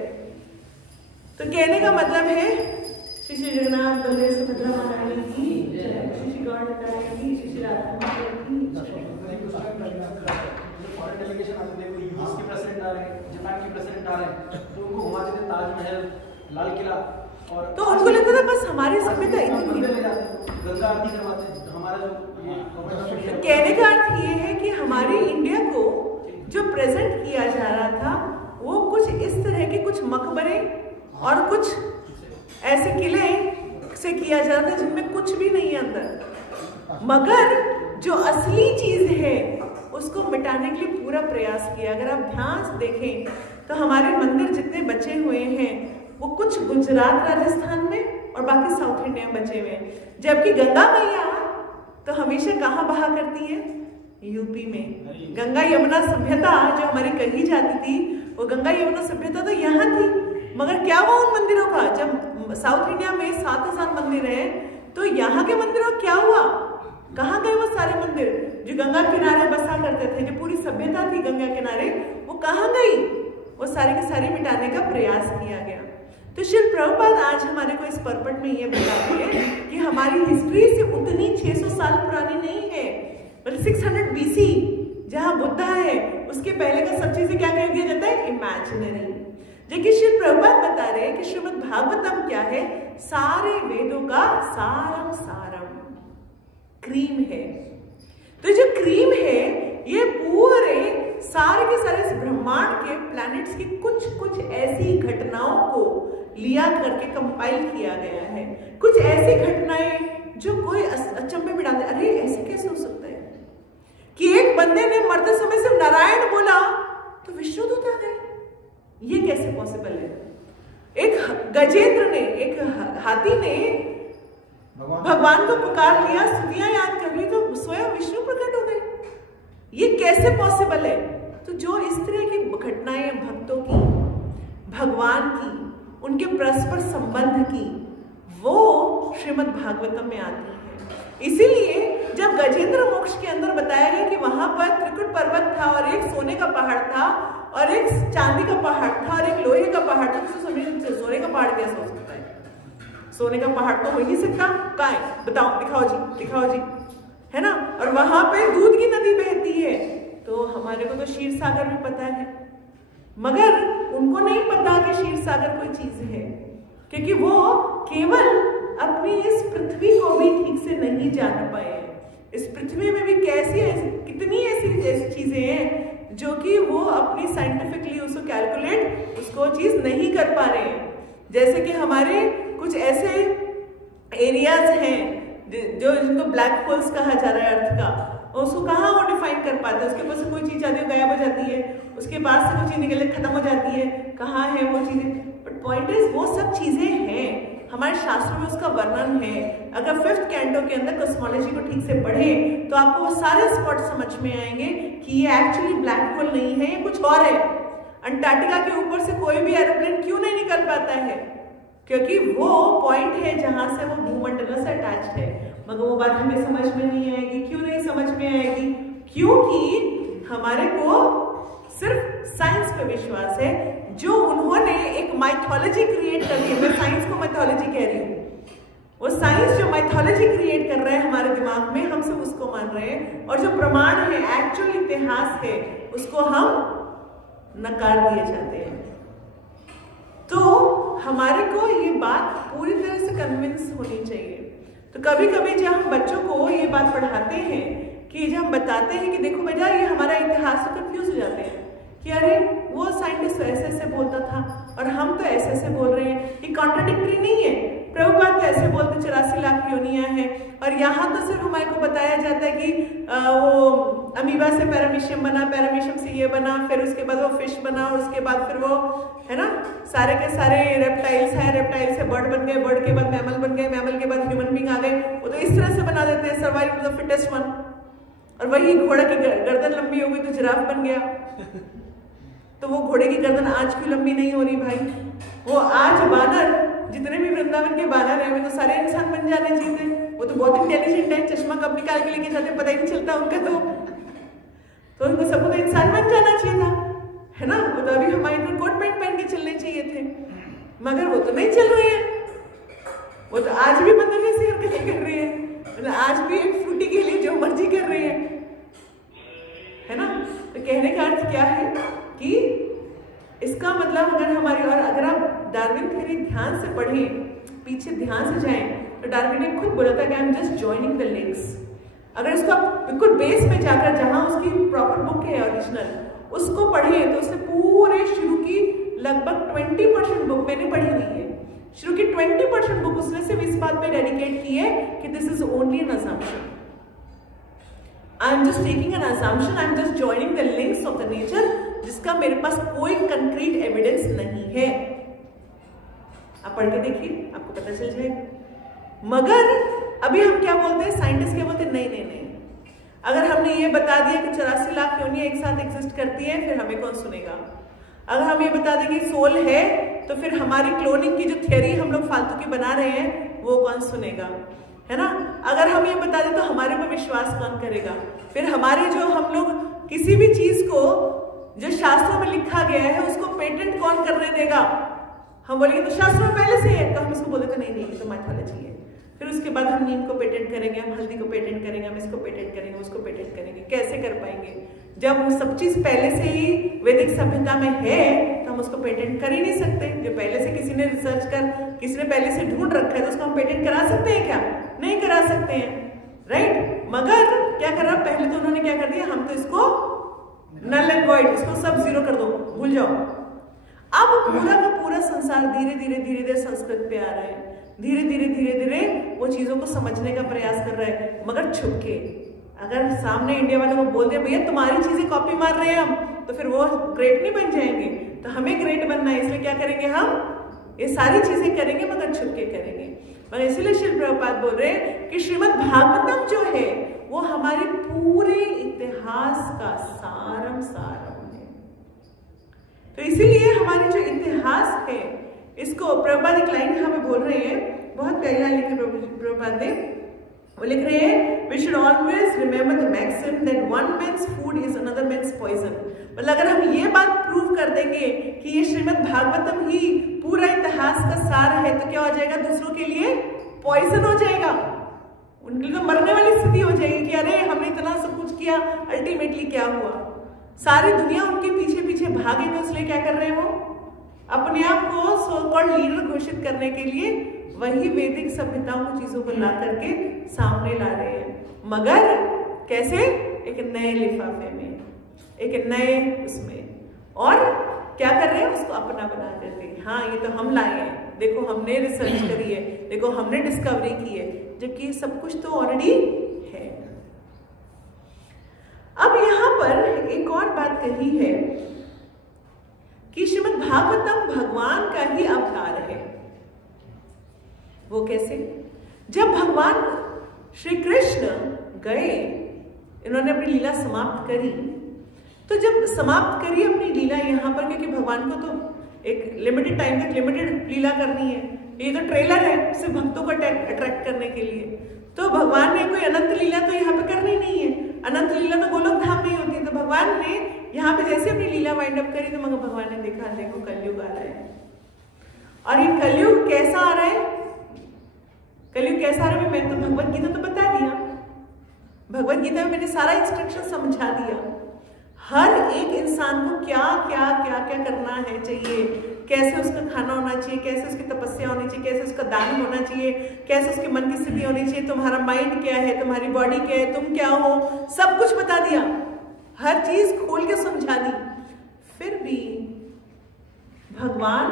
तो कहने का मतलब है श्री श्री जगन्नाथ बलदेव सुभद्रा महारानी की जय, श्री श्री गौर की, श्री श्री राधा की। फॉरेन डेलीगेशन आते हैं, यूएस के प्रेसिडेंट आ रहे हैं, जापान के प्रेसिडेंट आ रहे हैं, तो उनको घुमाते थे ताजमहल, लाल किला, और तो उनको लगता था बस हमारी सभ्यता इतनी। गंगा आरती करवाते हैं। हमारा जो कहने का अर्थ ये है कि हमारी इंडिया को जो प्रेजेंट किया जा रहा था वो कुछ इस तरह के कुछ मकबरे और कुछ ऐसे किले से किया जा रहा था जिनमें कुछ भी नहीं है अंदर, मगर जो असली चीज है उसको मिटाने के लिए पूरा प्रयास किया। अगर आप ध्यान से देखें तो हमारे मंदिर जितने बचे हुए हैं वो कुछ गुजरात राजस्थान में और बाकी साउथ इंडिया में बचे हुए हैं, जबकि गंगा मैया तो हमेशा कहाँ बहा करती है? यूपी में। गंगा यमुना सभ्यता जो हमारी कही जाती थी वो गंगा यमुना सभ्यता तो यहाँ थी, मगर क्या हुआ उन मंदिरों का? जब साउथ इंडिया में 7,000 मंदिर है तो यहाँ के मंदिरों क्या हुआ? कहाँ गए वो सारे मंदिर जो गंगा किनारे बसा करते थे, जो पूरी सभ्यता थी गंगा किनारे, वो कहाँ गई? वो सारे के सारे मिटाने का प्रयास किया गया। तो श्री प्रभुपाद आज हमारे को इस पर्पट में ये बताते हैं कि हमारी हिस्ट्री से उतनी 600 साल पुरानी नहीं है, बल्कि 600 BC जहाँ बुद्धा है उसके पहले का सब चीजें क्या कर दिया जाता है? इमेजिनरी। जबकि श्री प्रभुपाद बता रहे हैं कि श्रीमद् भागवतम क्या है? सारे वेदों का सारम सारम क्रीम है। तो जो क्रीम है ये पूरे सारे के सारे इस ब्रह्मांड के प्लैनेट्स की कुछ कुछ ऐसी घटनाओं को लिया करके कंपाइल किया गया है। कुछ ऐसी घटनाएं जो कोई अचंभे में डालते, अरे ऐसे कैसे हो सकता है कि एक बंदे ने मरते समय सिर्फ नारायण बोला तो विष्णुदूत आ गए? ये कैसे पॉसिबल है? एक गजेंद्र ने, एक हाथी ने भगवान को पुकार लिया, स्तुतियां याद कर ली तो स्वयं विष्णु प्रकट हो गए। ये कैसे पॉसिबल है? तो जो इस तरह की घटनाएं भक्तों की, भगवान की, उनके परस्पर संबंध की, वो श्रीमद् भागवतम में आती है। इसीलिए जब गजेंद्र मोक्ष के अंदर बताया गया कि वहां पर त्रिकुट पर्वत था और एक सोने का पहाड़ था और एक चांदी का पहाड़ था और एक लोहे का पहाड़ था, तो समझिए सोने का पहाड़ कैसे हो सकता है? सोने का पहाड़ तो हो ही सकता, कहाँ है? बताओ, दिखाओ जी, दिखाओ जी, है ना। और वहां पे दूध की नदी बहती है, तो हमारे को तो क्षीर सागर भी पता है, मगर उनको नहीं पता कि क्षीर सागर कोई चीज है, क्योंकि वो केवल अपनी इस पृथ्वी को भी ठीक से नहीं जान पाए। इस पृथ्वी में भी कितनी ऐसी चीजें हैं जो कि वो अपनी साइंटिफिकली उसको कैलकुलेट, उसको चीज नहीं कर पा रहे हैं। जैसे कि हमारे कुछ ऐसे एरियाज हैं जो जिनको ब्लैक होल्स कहा जा रहा है अर्थ का, और उसको कहाँ वो डिफाइन कर पाते हैं? उसके पास से कोई चीज आती है गायब हो जाती है, उसके पास से कोई चीज निकले खत्म हो जाती है, कहाँ है वो चीजें? बट पॉइंट इज वो सब चीजें हैं, हमारे शास्त्रों में उसका वर्णन है। अगर 5th कैंटो के अंदर कॉस्मोलॉजी को ठीक से पढ़े तो आपको वो सारे स्पॉट समझ में आएंगे कि ये एक्चुअली ब्लैक होल नहीं है, ये कुछ और है। अंटार्कटिका के ऊपर से कोई भी एरोप्लेन क्यों नहीं निकल पाता है? क्योंकि वो पॉइंट है जहां से वो भूमंडल से अटैच्ड है। मगर वो बात हमें समझ में नहीं आएगी। क्यों नहीं समझ में आएगी? क्योंकि हमारे को सिर्फ साइंस पे विश्वास है, जो उन्होंने एक माइथोलॉजी क्रिएट करके, मैं साइंस को माइथोलॉजी कह रही हूँ, वो साइंस जो माइथोलॉजी क्रिएट कर रहे हैं हमारे दिमाग में, हम सब उसको मान रहे हैं, और जो प्रमाण है, एक्चुअल इतिहास है, उसको हम नकार दिए जाते हैं। तो हमारे को ये बात पूरी तरह से कन्विंस होनी चाहिए। तो कभी कभी जब हम बच्चों को ये बात पढ़ाते हैं, कि जब हम बताते हैं कि देखो बेटा ये हमारा इतिहास, तो कंफ्यूज हो जाते हैं कि अरे वो साइंटिस्ट ऐसे ऐसे बोलता था और हम तो ऐसे ऐसे बोल रहे हैं, ये कॉन्ट्राडिक्टरी नहीं है। प्रभुपाद तो ऐसे बोलते 84 लाख योनियां हैं, और यहाँ तो सिर्फ हमारे को बताया जाता है कि वो अमीबा से पैरामीशियम बना, पैरामीशियम से ये बना, फिर उसके बाद वो फिश बना, और उसके बाद फिर वो है ना सारे के सारे रेप्टाइल्स हैं, रेप्टाइल से बर्ड बन गए, बर्ड के बाद मैमल बन गए, मैमल के बाद ह्यूमन बीइंग आ गए। वो तो इस तरह से बना देते हैं, survival of the fittest one. और वही घोड़ा की गर्दन लंबी हो गई तो जिराफ बन गया। तो वो घोड़े की गर्दन आज क्यों लंबी नहीं हो रही भाई? वो आज बानर, जितने भी वृंदावन के बानर हैं, वे तो सारे इंसान बन जाने चाहिए थे। वो तो बहुत इंटेलिजेंट है, चश्मा कब निकाल के लेके जाते पता ही नहीं चलता उनका। तो उनको सबको तो इंसान बन जाना चाहिए था, है ना? वो तो अभी हमारे तो कोट पैंट पहन के चलने चाहिए थे, मगर वो तो नहीं चल रहे हैं। वो तो आज भी बंदर जैसी हरकतें कर रही है, मतलब आज भी एक फ्रूटी के लिए जो मर्जी कर रही है ना? तो कहने का अर्थ क्या है कि इसका मतलब अगर हमारी, और अगर आप डार्विन थ्योरी ध्यान से पढ़ें, पीछे ध्यान से जाएं, तो डार्विन ने खुद बोला था कि I am just joining the links. अगर इसको आप बिल्कुल बेस में जाकर, जहां उसकी प्रॉपर बुक है ओरिजिनल, उसको पढ़ें, तो उसने पूरे शुरू की लगभग 20% बुक मैंने पढ़ी हुई है। शुरू की 20% बुक उसने सिर्फ इस बात पे डेडिकेट की है कि this is only an assumption. I am just taking an assumption, I am just joining the links of the nature, जिसका मेरे पास कोई कंक्रीट एविडेंस नहीं है। आप पढ़ के देखिए, आपको पता चल जाएगा। मगर अभी हम क्या बोलते हैं, साइंटिस्ट क्या बोलते हैं, नहीं नहीं नहीं, अगर हमने ये बता दिया कि 84 लाख योनियां एक साथ एग्जिस्ट करती है, फिर हमें कौन सुनेगा? अगर हम ये बता दें कि सोल है, तो फिर हमारी क्लोनिंग की जो थियरी हम लोग फालतू की बना रहे हैं, वो कौन सुनेगा? है ना? अगर हम ये बता दें तो हमारे पर विश्वास कौन करेगा? फिर हमारे जो, हम लोग किसी भी चीज को जो शास्त्रों में लिखा गया है, उसको पेटेंट कौन करने देगा? हम बोलेंगे तो शास्त्रों में पहले से है, तो हम इसको बोले तो नहीं नहीं, तो माइथोलॉजी है। फिर उसके बाद हम नीम को पेटेंट करेंगे, हम हल्दी को पेटेंट करेंगे, हम इसको पेटेंट करेंगे, उसको पेटेंट करेंगे। कैसे कर पाएंगे? जब वो सब चीज पहले से ही वैदिक सभ्यता में है, तो हम उसको पेटेंट कर ही नहीं सकते। जो पहले से किसी ने रिसर्च कर, किसी ने पहले से ढूंढ रखा है, तो उसको हम पेटेंट करा सकते हैं क्या? नहीं करा सकते हैं, राइट? मगर क्या कर रहा, पहले तो उन्होंने क्या कर दिया, हम तो इसको नल एंड वॉइड, इसको सब जीरो कर दो, भूल जाओ। अब पूरा का पूरा संसार धीरे धीरे संस्कृत पे आ रहा है, धीरे धीरे वो चीजों को समझने का प्रयास कर रहा है, मगर छुप के। अगर सामने इंडिया वालों को बोल दिया भैया तुम्हारी चीजें कॉपी मार रहे हैं हम, तो फिर वो ग्रेट नहीं बन जाएंगे। तो हमें ग्रेट बनना है, इसलिए क्या करेंगे, हम ये सारी चीजें करेंगे, मगर छुप के करेंगे। मगर इसीलिए श्रील प्रभुपाद बोल रहे हैं कि श्रीमद् भागवतम जो है, वो हमारे पूरे इतिहास का सारम है। तो इसीलिए हमारी जो इतिहास है, इसको प्रभुपाद एक लाइन यहाँ पे बोल रहे हैं, बहुत प्यारी लाइन लिखी प्रभुपाद ने। वो लिख रहे हैं, we should always remember the maxim that one man's food is another man's poison. मतलब अगर हम ये बात प्रूव कर देंगे कि ये श्रीमद् भागवतम ही पूरा इतिहास का सार है, तो क्या हो जाएगा, दूसरों के लिए पॉइजन हो जाएगा, उनके लिए तो मरने वाली स्थिति हो जाएगी कि अरे हमने इतना सब कुछ किया, अल्टीमेटली क्या हुआ? सारी दुनिया उनके पीछे पीछे भागे, तो इसलिए क्या कर रहे हैं, वो अपने आप को सो कॉल्ड लीडर घोषित करने के लिए वही वैदिक सभ्यताओं को, चीजों को ला करके सामने ला रहे हैं। मगर कैसे? एक नए लिफाफे में, एक नए उसमें, और क्या कर रहे हैं, उसको अपना बना करके। हाँ ये तो हम लाए हैं, देखो हमने रिसर्च करी है, देखो हमने डिस्कवरी की है, जबकि सब कुछ तो ऑलरेडी है। अब यहाँ पर एक और बात कही है कि श्रीमद् भागवतम भगवान का ही अवतार है। वो कैसे? जब भगवान श्री कृष्ण गए, इन्होंने अपनी लीला समाप्त करी, तो जब समाप्त करी अपनी लीला यहाँ पर, क्योंकि भगवान को तो एक लिमिटेड टाइम तक लिमिटेड लीला करनी है, ये तो ट्रेलर है सिर्फ भक्तों को अट्रैक्ट करने के लिए। तो भगवान ने कोई अनंत लीला तो यहाँ पे करनी नहीं है, अनंत लीला तो गोलोक धाम में ही होती है। तो भगवान ने यहाँ पे जैसे अपनी लीला वाइंड अप करी, तो मगर भगवान ने देखा देखो कलयुग आ रहा है। और ये कलयुग कैसा आ रहा है, कलयुग कैसा आ रहा है, मैं तो भगवत गीता तो बता दिया, भगवत गीता में मैंने सारा इंस्ट्रक्शन समझा दिया। हर एक इंसान को क्या क्या क्या क्या करना है चाहिए, कैसे उसका खाना होना चाहिए, कैसे उसकी तपस्या होनी चाहिए, कैसे उसका दान होना चाहिए, कैसे उसके मन की स्थिति होनी चाहिए, तुम्हारा माइंड क्या है, तुम्हारी बॉडी क्या है, तुम क्या हो, सब कुछ बता दिया, हर चीज खोल के समझा दी। फिर भी भगवान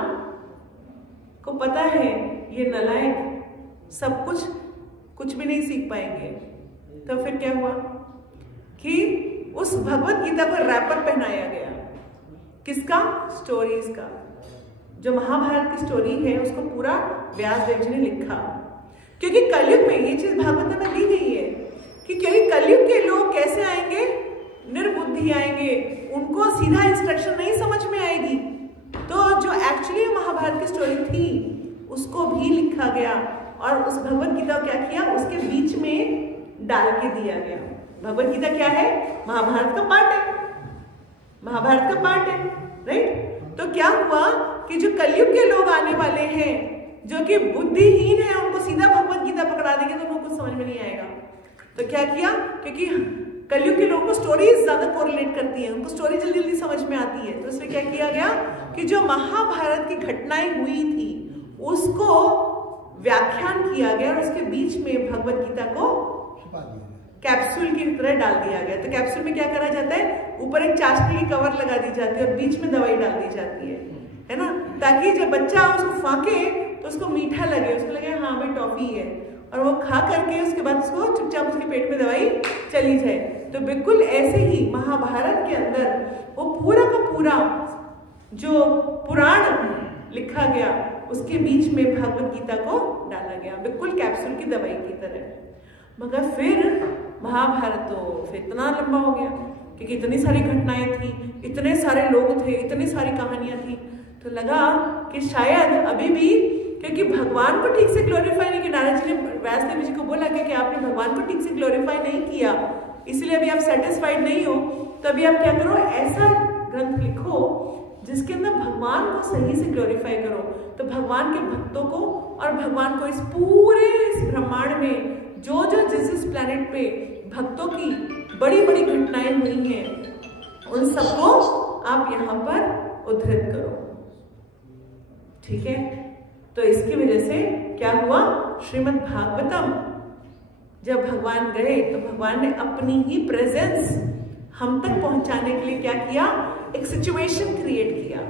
को पता है ये नालायक सब कुछ भी नहीं सीख पाएंगे। तो फिर क्या हुआ कि उस भगवत गीता को रैपर पहनाया गया, किसका, स्टोरीज का। जो महाभारत की स्टोरी है उसको पूरा व्यास देव जी ने लिखा, क्योंकि कलयुग में ये चीज भागवत में दी गई है कि क्योंकि कलयुग के लोग कैसे आएंगे, निर्बुद्धि आएंगे, उनको सीधा इंस्ट्रक्शन नहीं समझ में आएगी। तो जो एक्चुअली महाभारत की स्टोरी थी उसको भी लिखा गया और उस भगवत गीता को क्या किया, उसके बीच में डाल के दिया गया। भगवत गीता क्या है, महाभारत का पार्ट है, महाभारत का पार्ट है, राइट। तो क्या हुआ कि जो कलयुग के लोग आने वाले हैं जो कि बुद्धिहीन है, उनको सीधा भगवत गीता पकड़ा देंगे तो उनको कुछ समझ में नहीं आएगा। तो क्या किया, क्योंकि कलयुग के लोगों को स्टोरीज ज्यादा कोरिलेट करती है, उनको स्टोरी जल्दी जल्दी समझ में आती है। तो इसमें क्या किया गया कि जो महाभारत की घटनाएं हुई थी उसको व्याख्यान किया गया और उसके बीच में भगवत गीता को कैप्सूल की तरह डाल दिया गया। तो कैप्सूल में क्या करा जाता है, ऊपर एक चाशनी की कवर लगा दी जाती है और बीच में दवाई डाल दी जाती है ना, ताकि जब बच्चा उसको फाके तो उसको मीठा लगे, उसको लगे हाँ भाई टॉफी है, और वो खा करके उसके बाद उसको चुपचाप उसके पेट में दवाई चली जाए। तो बिल्कुल ऐसे ही महाभारत के अंदर वो पूरा का पूरा जो पुराण लिखा गया उसके बीच में भगवत गीता को डाला गया, बिल्कुल कैप्सूल की दवाई की तरह। मगर फिर महाभारत तो फिर इतना लंबा हो गया क्योंकि इतनी सारी घटनाएं थी, इतने सारे लोग थे, इतनी सारी कहानियां थी। तो लगा कि शायद अभी भी, क्योंकि भगवान को ठीक से ग्लोरीफाई नहीं किया, नारद जी ने व्यास देव जी को बोला कि आपने भगवान को ठीक से ग्लोरीफाई नहीं किया, इसलिए अभी आप सेटिस्फाइड नहीं हो, तो अभी आप क्या करो, ऐसा ग्रंथ लिखो जिसके अंदर भगवान को सही से ग्लोरीफाई करो। तो भगवान के भक्तों को और भगवान को इस पूरे इस ब्रह्मांड में जो जो जिस प्लेनेट पे भक्तों की बड़ी बड़ी घटनाएं हुई हैं उन सबको आप यहाँ पर उद्धृत करो, ठीक है। तो इसकी वजह से क्या हुआ, श्रीमद् भागवतम जब भगवान गए तो भगवान ने अपनी ही प्रेजेंस हम तक पहुंचाने के लिए क्या किया, एक सिचुएशन क्रिएट किया।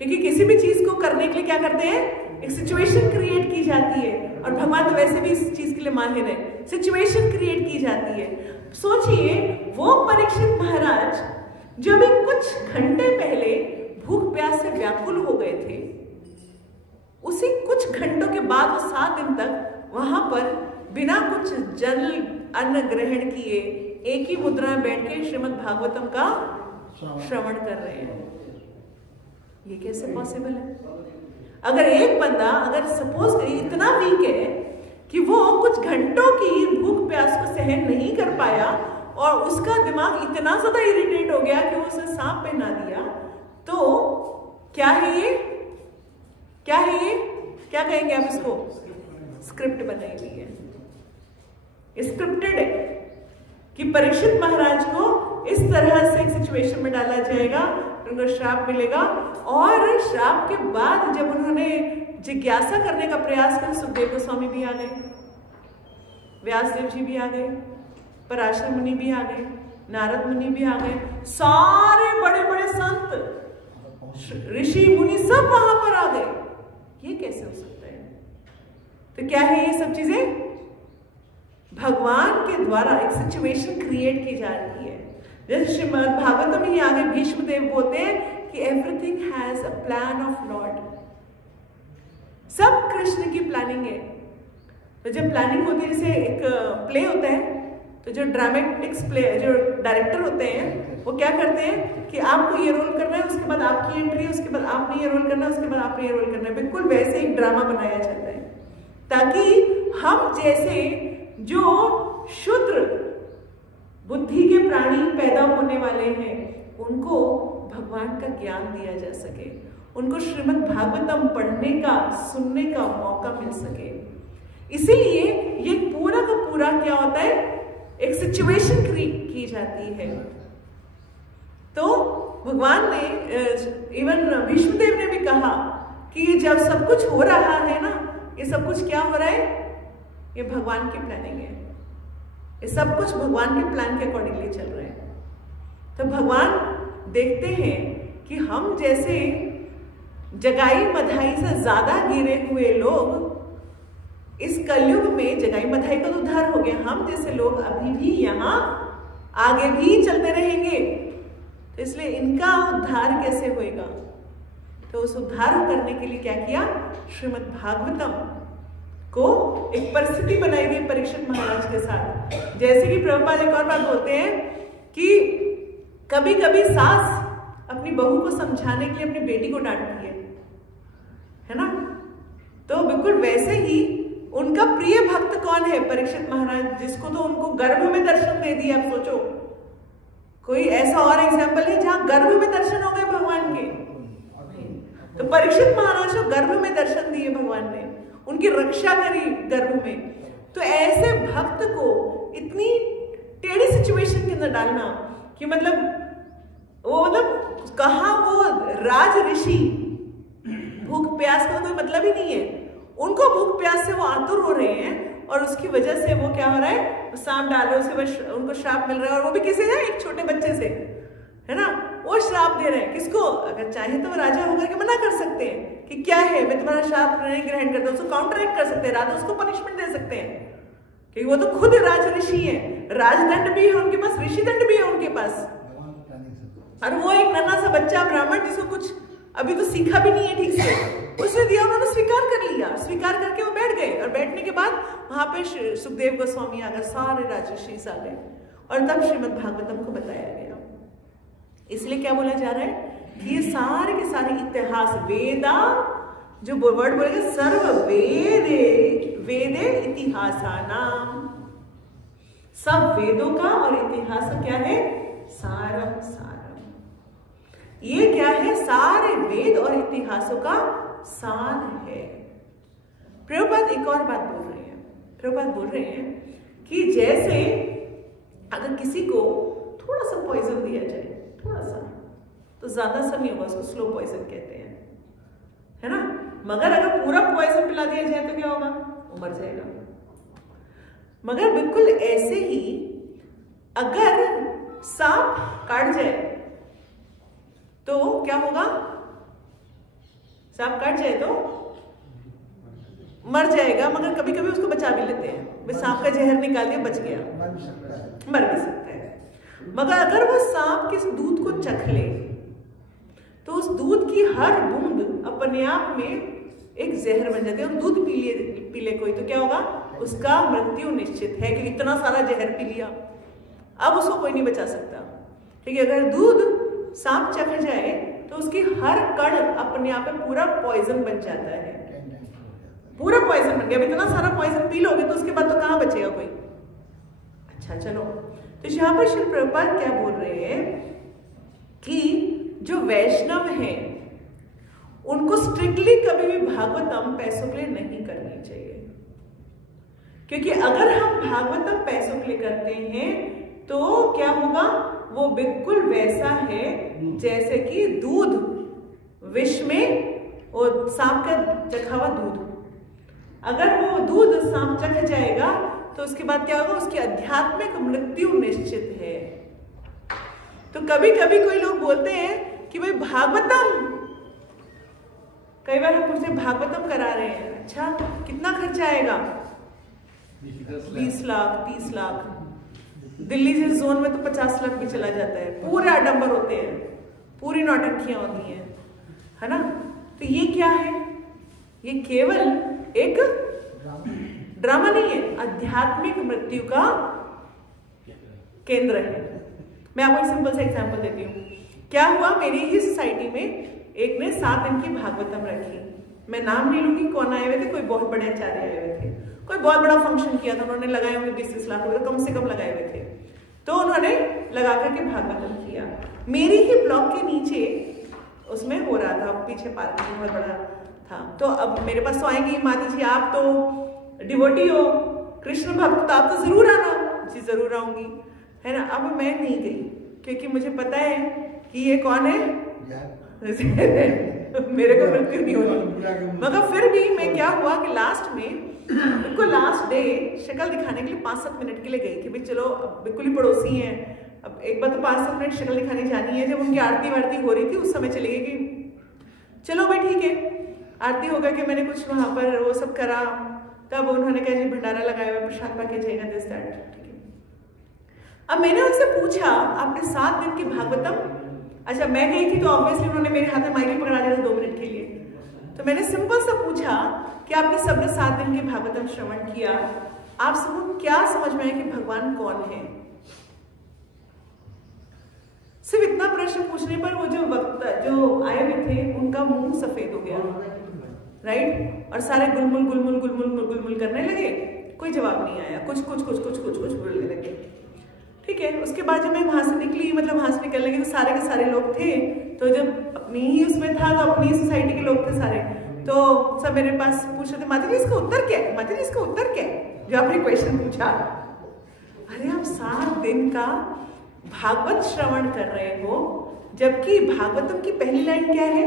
क्योंकि किसी भी चीज को करने के लिए क्या करते हैं, एक सिचुएशन क्रिएट की जाती है, और भगवान तो वैसे भी इस चीज के लिए माहिर है, सिचुएशन क्रिएट की जाती है। सोचिए वो परीक्षित महाराज जो भी कुछ घंटे पहले भूख प्यास से व्याकुल हो गए थे, उसी कुछ घंटों के बाद वो 7 दिन तक वहां पर बिना कुछ जल अन्न ग्रहण किए एक ही मुद्रा में बैठ के श्रीमद् भागवतम का श्रवण कर रहे हैं। ये कैसे पॉसिबल है? अगर एक बंदा अगर सपोज करिए इतना वीक है कि वो कुछ घंटों की भूख प्यास को सहन नहीं कर पाया और उसका दिमाग इतना ज्यादा इरिटेट हो गया कि वो उसे सांप पहना दिया, तो क्या है ये, क्या है ये, क्या कहेंगे आप इसको? स्क्रिप्ट बनाई हुई है, स्क्रिप्टेड है कि परीक्षित महाराज को इस तरह से एक सिचुएशन में डाला जाएगा, उनको श्राप मिलेगा, और श्राप के बाद जब उन्होंने जिज्ञासा करने का प्रयास किया, सुखदेव गोस्वामी भी आ गए, व्यासदेव जी भी आ गए, पराशर मुनि भी आ गए, नारद मुनि भी आ गए, सारे बड़े बड़े संत ऋषि मुनि सब वहां पर आ गए। ये कैसे हो सकता है? तो क्या है ये सब चीजें? भगवान के द्वारा एक सिचुएशन क्रिएट की जा रही है। जैसे श्रीमद् भागवतम ही आगे भीष्म देव बोलते हैं कि everything has a plan of Lord, सब कृष्ण की प्लानिंग है। तो जब प्लानिंग होती है, जैसे एक प्ले होता है तो जो ड्रामेटिक्स प्ले जो डायरेक्टर होते हैं वो क्या करते हैं कि आपको ये रोल करना है, उसके बाद आपकी एंट्री है, उसके बाद आपने ये रोल करना है, उसके बाद आपने ये रोल करना है। बिल्कुल वैसे एक ड्रामा बनाया जाता है ताकि हम जैसे जो शुद्र बुद्धि के प्राणी पैदा होने वाले हैं उनको भगवान का ज्ञान दिया जा सके, उनको श्रीमद् भागवतम पढ़ने का सुनने का मौका मिल सके। इसीलिए ये पूरा का पूरा क्या होता है, एक सिचुएशन क्रिएट की जाती है। तो भगवान ने इवन भीष्मदेव ने भी कहा कि जब सब कुछ हो रहा है ना, ये सब कुछ क्या हो रहा है, ये भगवान की प्लानिंग है, ये सब कुछ भगवान के प्लान के अकॉर्डिंगली चल रहा है। तो भगवान देखते हैं कि हम जैसे जगाई मधाई से ज्यादा गिरे हुए लोग इस कलयुग में, जगाई मधाई का तो उद्धार हो गया, हम जैसे लोग अभी भी यहाँ आगे भी चलते रहेंगे। तो इसलिए इनका उद्धार कैसे होएगा, तो उस उद्धार करने के लिए क्या किया, श्रीमद् भागवतम को एक परिस्थिति बनाई गई परीक्षित महाराज के साथ। जैसे कि प्रभुपाद एक और बात बोलते हैं कि कभी कभी सास अपनी बहू को समझाने के लिए अपनी बेटी को डांटती है ना। तो बिल्कुल वैसे ही उनका प्रिय भक्त कौन है, परीक्षित महाराज, जिसको तो उनको गर्भ में दर्शन दे दिए। आप सोचो कोई ऐसा और एग्जाम्पल है जहां गर्भ में दर्शन हो गए भगवान के। तो परीक्षित महाराज को गर्भ में दर्शन दिए भगवान ने, उनकी रक्षा करी गर्भ में। तो ऐसे भक्त को इतनी टेढ़ी सिचुएशन के अंदर डालना कि मतलब कहा वो राज ऋषि, भूख प्यास का कोई मतलब ही नहीं है, उनको भूख प्यास से वो आतुर हो रहे हैं और उसकी वजह से वो क्या हो रहा है, सांप डाल रहे हैं, उसके बाद उनको श्राप मिल रहा है। और वो भी किसी से, एक छोटे बच्चे से, है ना, वो श्राप दे रहे हैं किसको। अगर चाहे तो वो राजा होकर के मना कर सकते हैं कि क्या है, मैं तुम्हारा श्राप नहीं ग्रहण करता, उसको काउंटरैक्ट कर सकते हैं, राजा उसको पनिशमेंट दे सकते हैं क्योंकि वो तो खुद राज ऋषि है, राजदंड भी है उनके पास, ऋषि दंड भी है उनके पास। और वो एक नन्हा सा बच्चा ब्राह्मण जिसको कुछ अभी तो सीखा भी नहीं है ठीक से, उसने दिया, उन्होंने स्वीकार कर लिया, स्वीकार करके वो बैठ गए। और बैठने के बाद वहां पे सुखदेव गोस्वामी आ गए, सारे राजर्षि आ गए और तब श्रीमद् भागवतम को बताया गया। इसलिए क्या बोला जा रहा है कि ये सारे के सारे इतिहास, वेदा जो वर्ड बोलेगा, सर्व वेदे वेदे इतिहासानाम, सब वेदों का और इतिहास का क्या है, सारम सारम। ये क्या है, सारे वेद और इतिहासों का सार है। प्रभुपाद एक और बात बोल रहे हैं, प्रभुपाद बोल रहे हैं कि जैसे अगर किसी को थोड़ा सा पॉइजन दिया जाए, थोड़ा सा, तो ज्यादा असर नहीं होगा, उसको स्लो पॉइजन कहते हैं, है ना। मगर अगर पूरा पॉइजन पिला दिया जाए तो क्या होगा, वो मर जाएगा। मगर बिल्कुल ऐसे ही अगर सांप काट जाए तो क्या होगा, सांप काट जाए तो मर जाएगा, मगर कभी कभी उसको बचा भी लेते हैं, वे सांप का जहर निकाल दिया, बच गया, मर भी सकता है। मगर अगर वो सांप किस दूध को चख ले तो उस दूध की हर बूंद अपने आप में एक जहर बन जाती है। और दूध पी ले कोई तो क्या होगा, उसका मृत्यु निश्चित है कि इतना सारा जहर पी लिया, अब उसको कोई नहीं बचा सकता। ठीक है, अगर दूध सांप चख जाए तो उसकी हर कण अपने आप में पूरा पॉइजन बन जाता है, पूरा पॉइजन बन गया। अब इतना सारा पॉइजन पी लोगे तो उसके बाद तो कहां बचेगा कोई। अच्छा चलो, तो यहाँ पर श्री प्रभुपाद क्या बोल रहे हैं कि जो वैष्णव हैं उनको स्ट्रिक्टली कभी भी भागवतम पैसों के लिए नहीं करनी चाहिए, क्योंकि अगर हम भागवतम पैसों के लिए करते हैं तो क्या होगा, वो बिल्कुल वैसा है जैसे कि दूध विष में वो सांप का चखा हुआ दूध, अगर वो दूध सांप चख जाएगा तो उसके बाद क्या होगा, उसकी आध्यात्मिक मृत्यु निश्चित है। तो कभी कभी कोई लोग बोलते हैं कि भाई भागवतम, कई बार हम पूछते हैं भागवतम करा रहे हैं, अच्छा कितना खर्चा आएगा, 20 लाख 30 लाख, दिल्ली से जोन में तो 50 लाख भी चला जाता है, पूरे आडंबर होते हैं, पूरी नौटंकियां होती हैं, है ना। तो ये क्या है, ये केवल एक ड्रामा नहीं है, आध्यात्मिक मृत्यु का केंद्र है। मैं आपको एक सिंपल सा एग्जांपल देती हूँ। क्या हुआ, मेरी ही सोसाइटी में एक ने 7 दिन की भागवतम रखी। मैं नाम नहीं लूंगी कौन आए हुए थे, कोई बहुत बड़े आचार्य आए हुए थे, कोई बहुत बड़ा फंक्शन किया था, उन्होंने लगाए होंगे 20-30 लाख रुपए कम से कम लगाए हुए थे। तो उन्होंने लगा करके भागवतम किया। मेरी ही ब्लॉक के नीचे उसमें हो रहा था, पीछे पार्किंग बहुत बड़ा था। तो अब मेरे पास तो आएंगी, माता जी आप तो डिवोटी हो, कृष्ण भक्त, तो आप तो जरूर आना। जी जरूर आऊंगी, है ना। अब मैं नहीं गई क्योंकि मुझे पता है कि ये कौन है, मेरे को मृत्यु नहीं होगी। मगर फिर भी मैं क्या हुआ कि लास्ट में उनको लास्ट डे शक्ल दिखाने के लिए 5-7 मिनट के लिए गई कि भाई चलो बिल्कुल ही पड़ोसी हैं, अब एक बार तो 5-7 मिनट शक्ल दिखाने जानी है। जब उनकी आरती वारती हो रही थी उस समय चली गई कि चलो भाई ठीक है, आरती होगा कि मैंने कुछ वहां पर वो सब करा। तब उन्होंने कहा जी भंडारा लगाया हुआ, प्रसाद पाके जाएगा, दिस दैट, ठीक है। अब मैंने उनसे पूछा आपने 7 दिन की भागवतम, अच्छा मैं गई थी तो ऑब्वियसली उन्होंने मेरे हाथ में माइक पकड़ा दिया था 2 मिनट के लिए। तो मैंने सिंपल सा पूछा कि आपने सबने 7 दिन की भागवतम श्रवण किया, आप सबको क्या समझ में आया कि भगवान कौन है? सिर्फ इतना प्रश्न पूछने पर वो जो वक्ता जो आए हुए थे उनका मुंह सफेद हो गया, राइट, और सारे गुलमुल गुलमुल गुलमुल गुलमुल करने लगे। कोई जवाब नहीं आया, कुछ कुछ कुछ कुछ कुछ कुछ बोलने लगे। ठीक है, उसके बाद जब मैं वहां से निकली, मतलब वहां से निकलने लगी तो सारे के सारे लोग थे। तो जब अपनी ही उसमें था तो अपनी सोसाइटी के लोग थे सारे, तो सब मेरे पास पूछ रहे थे माता जी इसका उत्तर क्या है, माता जी इसका उत्तर क्या है, जो आपने क्वेश्चन पूछा। अरे आप 7 दिन का भागवत श्रवण कर रहे हो, जबकि भागवतम की पहली लाइन क्या है,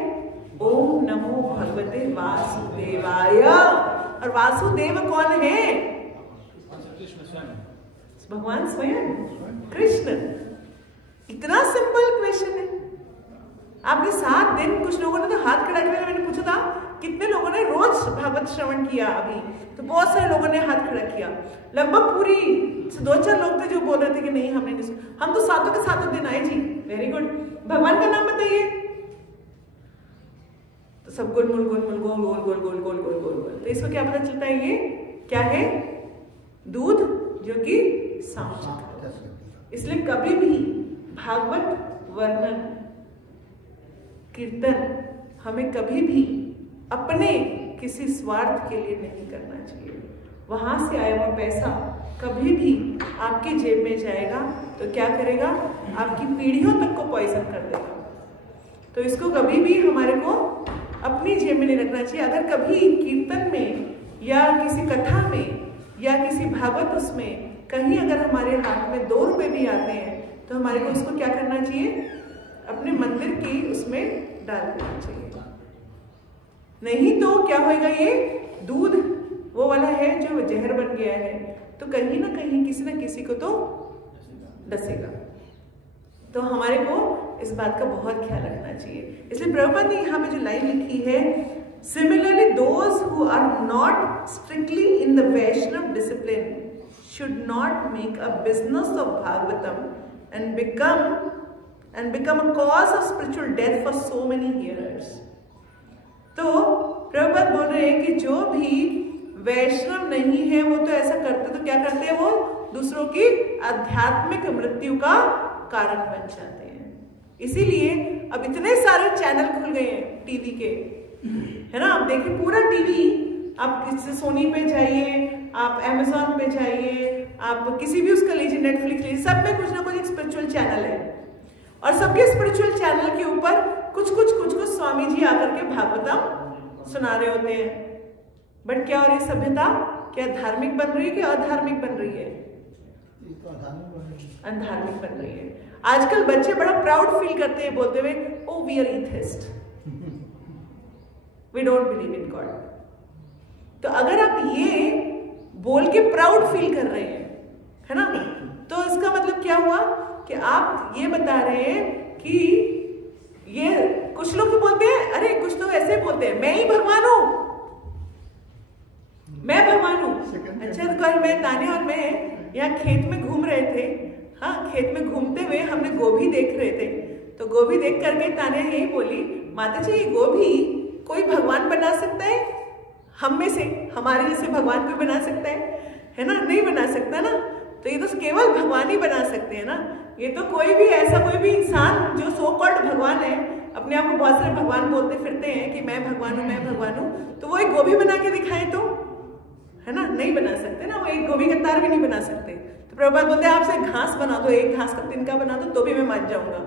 ओम नमो भगवते वासुदेवाय। और वासुदेव कौन है? भगवान स्वयं कृष्ण। इतना सिंपल क्वेश्चन है। आपने 7 दिन, कुछ लोगों ने तो हाथ खड़ा किया। मैंने पूछा था कितने लोगों ने रोज भागवत श्रवण किया अभी, तो बहुत सारे लोगों ने हाथ खड़ा किया। लगभग पूरी 2-4 लोग थे जो बोल रहे थे कि नहीं हमने नहीं, हम तो 7 के 7 दिन आए जी। वेरी गुड, भगवान का नाम बताइए। तो सब गोल गोल गोल गोल गोल गोल गोल गोल गोल गोल गोल। तो इसको क्या पता चलता है, ये क्या है, दूध जो कि सामचक्र। इसलिए कभी भी भागवत वर्णन कीर्तन हमें कभी भी अपने किसी स्वार्थ के लिए नहीं करना चाहिए। वहां से आया हुआ पैसा कभी भी आपकी जेब में जाएगा तो क्या करेगा, आपकी पीढ़ियों तक को पॉइजन कर देगा। तो इसको कभी भी हमारे को अपनी जेब में नहीं रखना चाहिए। अगर कभी कीर्तन में या किसी कथा में या किसी भागवत उसमें कहीं अगर हमारे हाथ में 2 रुपए भी आते हैं तो हमारे को उसको क्या करना चाहिए, अपने मंदिर की उसमें डाल देना चाहिए। नहीं तो क्या होएगा, ये दूध वो वाला है जो जहर बन गया है, तो कहीं ना कहीं किसी न किसी को तो डसेगा। तो हमारे को इस बात का बहुत ख्याल रखना चाहिए। इसलिए प्रभुपाद ने यहाँ पे जो लाइन लिखी है, similarly those who are not strictly in the Vaishnav discipline should not make a business of Bhagavatam and become a cause of spiritual death for so many hearers. तो प्रभुपाद बोल रहे हैं कि जो भी वैष्णव नहीं है वो तो ऐसा करते, तो क्या करते हैं, वो दूसरों की आध्यात्मिक मृत्यु का कारण बन जाते हैं। इसीलिए अब इतने सारे चैनल खुल गए हैं टीवी के, है ना। आप देखिए पूरा टीवी, आप किसी सोनी पे जाइए, आप अमेज़न पे जाइए, आप किसी भी उसका लीजिए, नेटफ्लिक्स लीजिए, सब में कुछ ना कुछ एक स्पिरिचुअल चैनल है। और सबके स्पिरिचुअल चैनल के ऊपर कुछ कुछ स्वामी जी आकर के भागवतम सुना रहे होते हैं। बट क्या, और ये सभ्यता क्या धार्मिक बन रही है कि अधार्मिक बन रही है? अधार्मिक बन रही है। आजकल बच्चे बड़ा प्राउड फील करते हैं बोलते हुए, oh we are atheist, we don't believe in God. तो अगर आप ये बोल के प्राउड फील कर रहे हैं, है ना, तो इसका मतलब क्या हुआ कि आप ये बता रहे हैं कि ये कुछ लोग तो बोलते हैं, अरे कुछ तो ऐसे बोलते हैं, मैं ही भगवान हूं, मैं भगवान हूं। अच्छा, तो कल मैं, ताने और मैं यहाँ खेत में घूम रहे थे। हाँ, खेत में घूमते हुए हमने गोभी देख रहे थे। तो गोभी देख करके ताने यही बोली, माता जी ये गोभी कोई भगवान बना सकता है? हम में से हमारे जैसे भगवान कोई बना सकता है ना? नहीं बना सकता ना। तो ये तो केवल भगवान ही बना सकते हैं ना। ये तो कोई भी इंसान जो सो कॉल्ड भगवान है, अपने आप को बहुत सारे भगवान बोलते फिरते हैं कि मैं भगवान हूँ, तो वो एक गोभी बना के दिखाए तो, है ना, नहीं बना सकते ना, वो एक गोभी का तार भी नहीं बना सकते। तो प्रभुपाद बोलते हैं आपसे घास बना दो, एक घास का तिनका बना दो तो भी मैं मान जाऊंगा,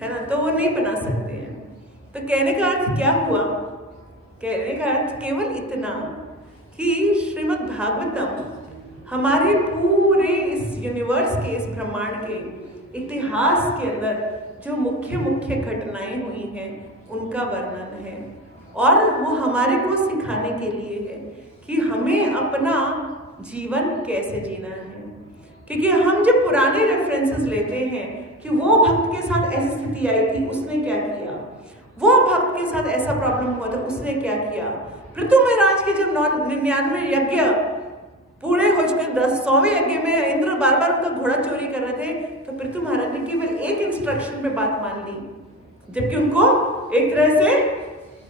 है ना, तो वो नहीं बना सकते हैं। तो कहने का अर्थ क्या हुआ? कहने का अर्थ केवल इतना कि श्रीमद् भागवतम हमारे पूरे इस यूनिवर्स के, इस ब्रह्मांड के इतिहास के अंदर जो मुख्य मुख्य घटनाएं हुई हैं उनका वर्णन है, और वो हमारे को सिखाने के लिए है कि हमें अपना जीवन कैसे जीना है। क्योंकि हम जब पुराने रेफरेंसेस लेते हैं कि वो भक्त के साथ ऐसी स्थिति आई थी, उसने क्या किया, वो भक्त के साथ ऐसा प्रॉब्लम हुआ था, उसने क्या किया। पृथु महाराज के जब 99 यज्ञ पूरे हो चुके, 100वें यज्ञ में इंद्र बार बार उनका घोड़ा चोरी कर रहे थे, तो पृथु महाराज ने केवल एक इंस्ट्रक्शन में बात मान ली, जबकि उनको एक तरह से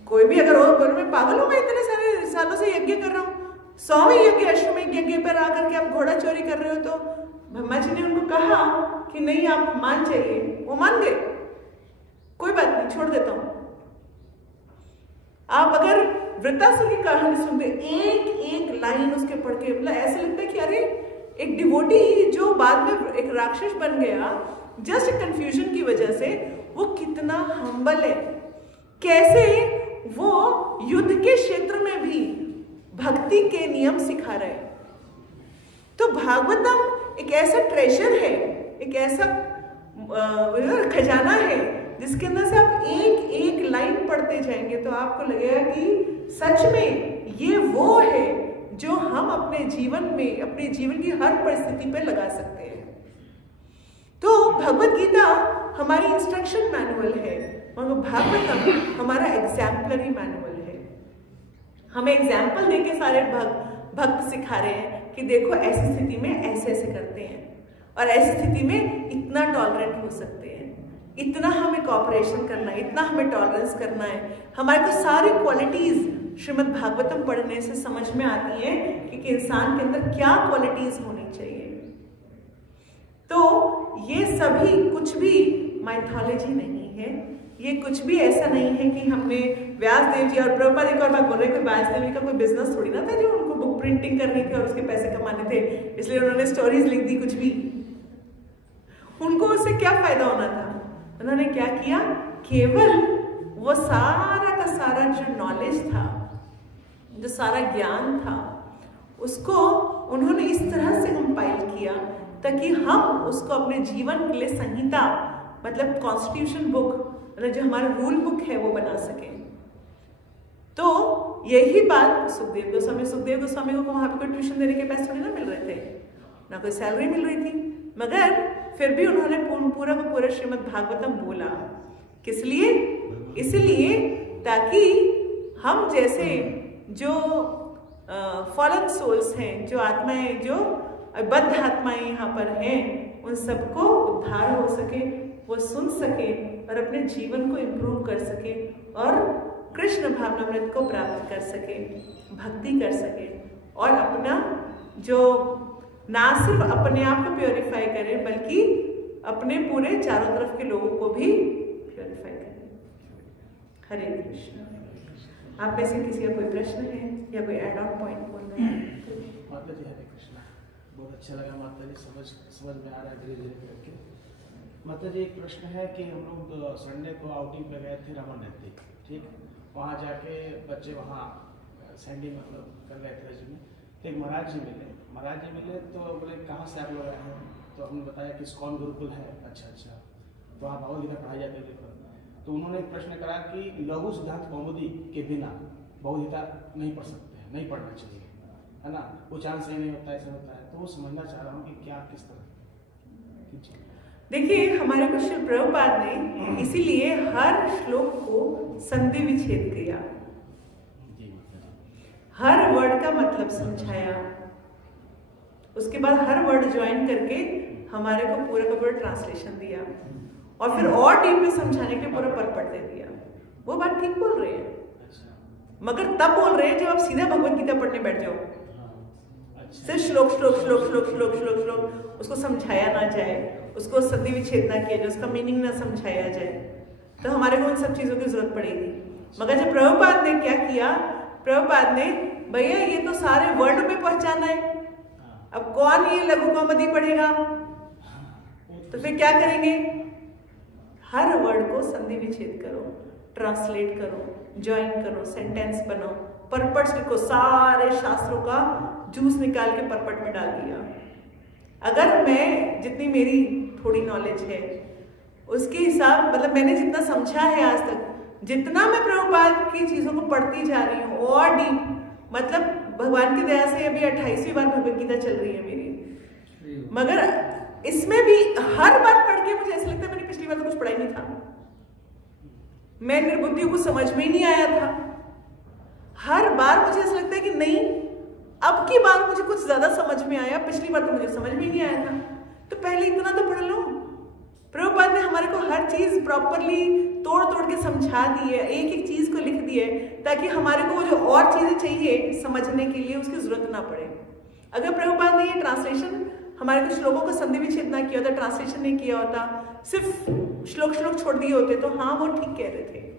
कोई भी अगर हो बोल में पागल हूं, मैं इतने सारे सालों से यज्ञ कर रहा हूँ, 100वें यज्ञ अश्वमेध यज्ञ पर आकर के आप घोड़ा चोरी कर रहे हो। तो ब्रह्मा जी ने उनको कहा कि नहीं आप मान जाइए, वो मान गए, कोई बात नहीं छोड़ देता हूं। आप अगर वृत्तासुर की कहानी सुनते, एक एक लाइन उसके पढ़ के मतलब ऐसे लगता है कि अरे एक डिवोटी ही जो बाद में एक राक्षस बन गया जस्ट कंफ्यूजन की वजह से, वो कितना हम्बल है, कैसे वो युद्ध के क्षेत्र में भी भक्ति के नियम सिखा रहे। तो भागवतम एक ऐसा ट्रेजर है, एक ऐसा खजाना है जिसके अंदर से आप एक एक लाइन पढ़ते जाएंगे तो आपको लगेगा कि सच में ये वो है जो हम अपने जीवन में, अपने जीवन की हर परिस्थिति पे लगा सकते हैं। तो भगवत गीता हमारी इंस्ट्रक्शन मैनुअल है, और भागवतम हमारा एग्जाम्पलरी मैनुअल है। हमें एग्जाम्पल देके सारे भक्त सिखा रहे हैं कि देखो ऐसी स्थिति में ऐसे ऐसे करते हैं, और ऐसी स्थिति में इतना टॉलरेंट हो सकते हैं, इतना हमें कॉपरेशन करना है, इतना हमें टॉलरेंस करना है। हमारे को सारी क्वालिटीज श्रीमद् भागवतम पढ़ने से समझ में आती है कि इंसान के अंदर क्या क्वालिटीज होनी चाहिए। तो ये सभी कुछ भी माइथोलॉजी नहीं है, ये कुछ भी ऐसा नहीं है कि हमने व्यास देव जी, और प्रभुपाद एक और बात बोल रहे हैं कि व्यास देव जी का कोई बिजनेस थोड़ी ना था जो उनको बुक प्रिंटिंग करनी थी और उसके पैसे कमाने थे, इसलिए उन्होंने स्टोरीज लिख दी। कुछ भी उनको उससे क्या फायदा होना था? उन्होंने क्या किया, केवल वो सारा का सारा जो नॉलेज था, जो सारा ज्ञान था, उसको उन्होंने इस तरह से कंपाइल किया ताकि हम उसको अपने जीवन के लिए संहिता, मतलब कॉन्स्टिट्यूशन बुक, मतलब जो हमारा रूल बुक है वो बना सके। तो यही बात सुखदेव गोस्वामी को वहां पे कोई ट्यूशन देने के पैसे थोड़ी ना मिल रहे थे, ना कोई सैलरी मिल रही थी, मगर फिर भी उन्होंने पूरा का पूरा श्रीमद् भागवतम बोला। किस लिए? इसलिए ताकि हम जैसे जो फॉलन सोल्स हैं, जो आत्माएं, जो बद्ध आत्माएं यहाँ पर हैं, उन सबको उद्धार हो सके, वो सुन सके और अपने जीवन को इम्प्रूव कर सके और कृष्ण भावनामृत को प्राप्त कर सके, भक्ति कर सके, और अपना जो ना सिर्फ अपने आप को प्योरीफाई करें बल्कि अपने पूरे चारों तरफ के लोगों को भी प्योरीफाई करें। हरे कृष्ण। आप में से किसी का कोई प्रश्न है या कोई एड ऑन पॉइंट बोलना है? माता जी हरे कृष्ण, बहुत अच्छा लगा माता जी, समझ में आ रहा है धीरे धीरे करके। माता जी एक प्रश्न है कि हम लोग संडे को आउटिंग पे गए थे रमन नदी, ठीक, वहाँ जाके बच्चे वहाँ सैंडी मतलब कर रहे थे रजनी, तो एक महाराज जी मिले तो बोले कहाँ से आप लोग आए हैं? तो हमने बताया कि इस्कॉन गुरुकुल है। अच्छा, तो वहाँ भगवद गीता पढ़ाई जाती है। तो उन्होंने एक प्रश्न करा कि लघु सिद्धांत कौमुदी के बिना भगवद गीता नहीं पढ़ सकते हैं, नहीं पढ़ना चाहिए, है ना, उच्चारण सही नहीं होता, ऐसा होता है। तो वो समझना चाह रहा हूँ कि क्या किस तरह। देखिए, हमारे को श्री प्रभुपाद ने इसीलिए हर श्लोक को संधि विच्छेद किया, हर वर्ड का मतलब समझाया, उसके बाद हर वर्ड ज्वाइन करके हमारे को पूरा का पूरा ट्रांसलेशन दिया, और फिर और डीप में समझाने के लिए पूरा परपट दे दिया। वो बात ठीक बोल रहे हैं, मगर तब बोल रहे हैं जब आप सीधा भगवत गीता पढ़ने बैठ जाओ, सिर्फ श्लोक, उसको समझाया ना जाए, उसको संधि विच्छेद ना किया जाए, उसका मीनिंग ना समझाया जाए, तो हमारे को उन सब चीजों की जरूरत पड़ेगी। मगर जब प्रभुपाद ने क्या किया, प्रभुपाद ने भैया ये तो सारे वर्ल्ड में पहुंचाना है, अब कौन ये लघु कौमुदी पढ़ेगा, तो फिर क्या करेंगे, हर वर्ड को संधि विच्छेद करो, ट्रांसलेट करो, ज्वाइन करो, सेंटेंस बनाओ, परपट्स लिखो, सारे शास्त्रों का जूस निकाल के परपट में डाल दिया। अगर मैं जितनी मेरी थोड़ी नॉलेज है उसके हिसाब, मतलब मैंने जितना समझा है आज तक, जितना मैं प्रभुपाद की चीजों को पढ़ती जा रही हूँ और डीप, मतलब भगवान की दया से अभी 28वीं बार भगवद गीता चल रही है मेरी, मगर इसमें भी हर बार पढ़ के मुझे ऐसा लगता है मैंने पिछली बार तो कुछ पढ़ा ही नहीं था, मैं निर्बुद्धियों को समझ में ही नहीं आया था। हर बार मुझे ऐसा लगता है कि नहीं, अब की बार मुझे कुछ ज्यादा समझ में आया, पिछली बार तो मुझे समझ में ही नहीं आया था, तो पहले इतना तो पढ़ लो। प्रभुपाद ने हमारे को हर चीज प्रॉपरली तोड़ तोड़ के समझा दी है, एक एक चीज को लिख दी है, ताकि हमारे को जो और चीजें चाहिए समझने के लिए उसकी जरूरत ना पड़े। अगर प्रभुपाद ने ये ट्रांसलेशन हमारे कुछ श्लोकों को संधि विच्छेद ना किया होता, ट्रांसलेशन नहीं किया होता, सिर्फ श्लोक छोड़ दिए होते, तो हाँ वो ठीक कह रहे थे।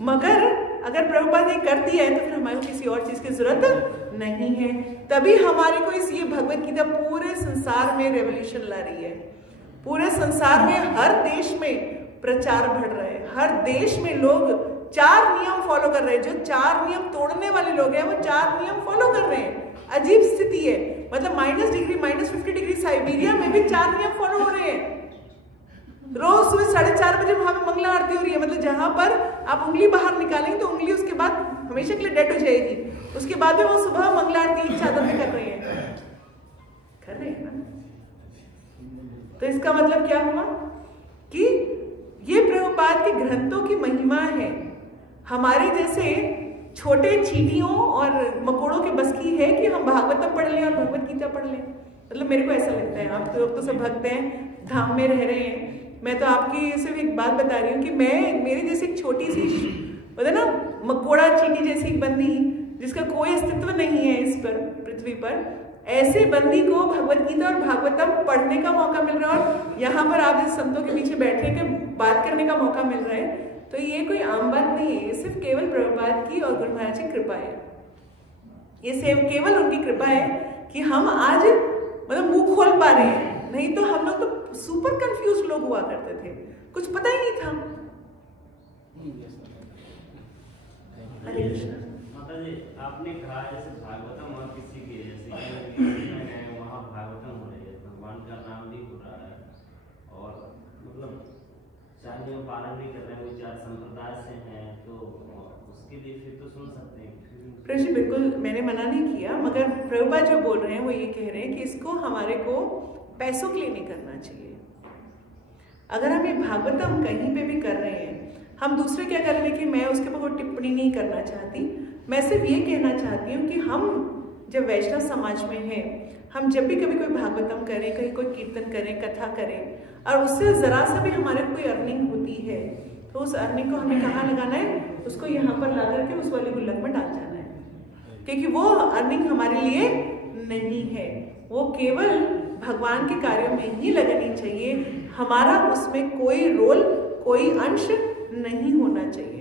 मगर अगर प्रभुपाद ने कर दिया है तो फिर हमारे को किसी और चीज की जरूरत नहीं है। तभी हमारे को इस ये भगवद गीता पूरे संसार में रेवोल्यूशन ला रही है, पूरे संसार में हर देश में प्रचार बढ़ रहा है, हर देश में लोग 4 नियम फॉलो कर रहे हैं। जो 4 नियम तोड़ने वाले लोग हैं वो 4 नियम फॉलो कर रहे हैं। अजीब स्थिति है, मतलब -50 डिग्री साइबेरिया में भी 4 नियम फॉलो हो रहे हैं। रोज सुबह 4:30 बजे वहां पे मंगला आरती हो रही है, मतलब जहां पर आप उंगली बाहर निकालेंगे तो उंगली उसके बाद हमेशा के लिए डेड हो जाएगी, उसके बाद में वो सुबह मंगला आरती चादर में कर रहे हैं ना। तो इसका मतलब क्या हुआ कि ये प्रभुपाद के ग्रंथों की महिमा है, हमारे जैसे छोटे चींटियों और मकोड़ों के बस की है कि हम भागवतम पढ़ लें और भगवद गीता पढ़ लें। मतलब मेरे को ऐसा लगता है, आप लोग तो सब भक्त हैं, धाम में रह रहे हैं, मैं तो आपकी सिर्फ एक बात बता रही हूँ कि मैं मेरी जैसी एक छोटी सी होता है ना मकोड़ा चींटी जैसी एक बंदी जिसका कोई अस्तित्व नहीं है इस पर पृथ्वी पर, ऐसे बंदी को भगवद गीता और भागवतम पढ़ने का मौका मिल रहा है और यहाँ पर आप इस संतों के पीछे बैठने के बात करने का मौका मिल रहा है, तो ये कोई आम बात नहीं है, ये सिर्फ केवल प्रभुपाद की और गुरु महाराज की कृपा है। ये सिर्फ केवल उनकी कृपा है कि हम आज मतलब मुंह खोल पा रहे हैं, नहीं तो हम लोग तो सुपर कंफ्यूज लोग हुआ करते थे, कुछ पता ही नहीं था। हरे कृष्ण। माता जी आपने कहा जैसे भागवतम और किसी के जैसे वहाँ भागवतम हो रही है, भगवान का नाम भी हो रहा है और मतलब चाहे वो पालन भी कर रहे हैं, वो 4 संप्रदाय से हैं, तो उसके लिए फिर तो सुन सकते हैं। प्रभु बिल्कुल मैंने मना नहीं किया, मगर प्रभुपाद जो बोल रहे हैं वो ये कह रहे हैं कि इसको हमारे को पैसों के लिए नहीं करना चाहिए। अगर हम ये भागवतम कहीं पे भी कर रहे हैं, हम दूसरे क्या कर रहे हैं कि मैं उसके ऊपर कोई टिप्पणी नहीं करना चाहती, मैं सिर्फ ये कहना चाहती हूँ कि हम जब वैष्णव समाज में हैं, हम जब भी कभी कोई भागवतम करें, कहीं कोई कीर्तन करें, कथा करें और उससे जरा सा भी हमारे कोई अर्निंग होती है, तो उस अर्निंग को हमें कहाँ लगाना है, उसको यहाँ पर ला करके उस वाले गुल्लक में डाल जाना है, क्योंकि वो अर्निंग हमारे लिए नहीं है, वो केवल भगवान के कार्यों में ही लगनी चाहिए, हमारा उसमें कोई रोल, कोई अंश नहीं होना चाहिए।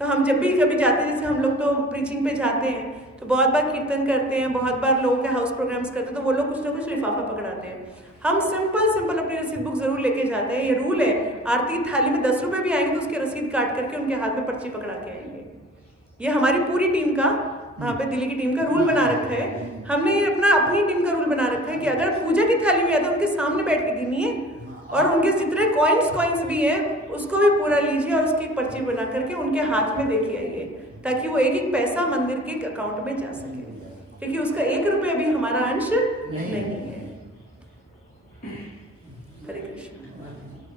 तो हम जब भी कभी जाते हैं, जैसे हम लोग तो प्रीचिंग पे जाते हैं तो बहुत बार कीर्तन करते हैं, बहुत बार लोगों के हाउस प्रोग्राम्स करते हैं, तो वो लोग कुछ ना कुछ लिफाफा पकड़ाते हैं, हम सिंपल अपनी रसीद बुक जरूर लेके जाते हैं। ये रूल है, आरती थाली में 10 रुपए भी आएंगे तो उसकी रसीद काट करके उनके हाथ में पर्ची पकड़ा के आएंगे। ये हमारी पूरी टीम का, वहाँ पे दिल्ली की टीम का रूल बना रखा है, हमने ये अपनी टीम का रूल बना रखा है कि अगर पूजा की थाली में है तो उनके सामने बैठ के गिनिए और उनके जितने कॉइन्स भी हैं उसको भी पूरा लीजिए और उसकी एक पर्ची बना करके उनके हाथ में देके आइए, ताकि वो एक पैसा मंदिर के अकाउंट में जा सके, क्योंकि उसका 1 रुपया भी हमारा अंश नहीं है। हरे कृष्ण।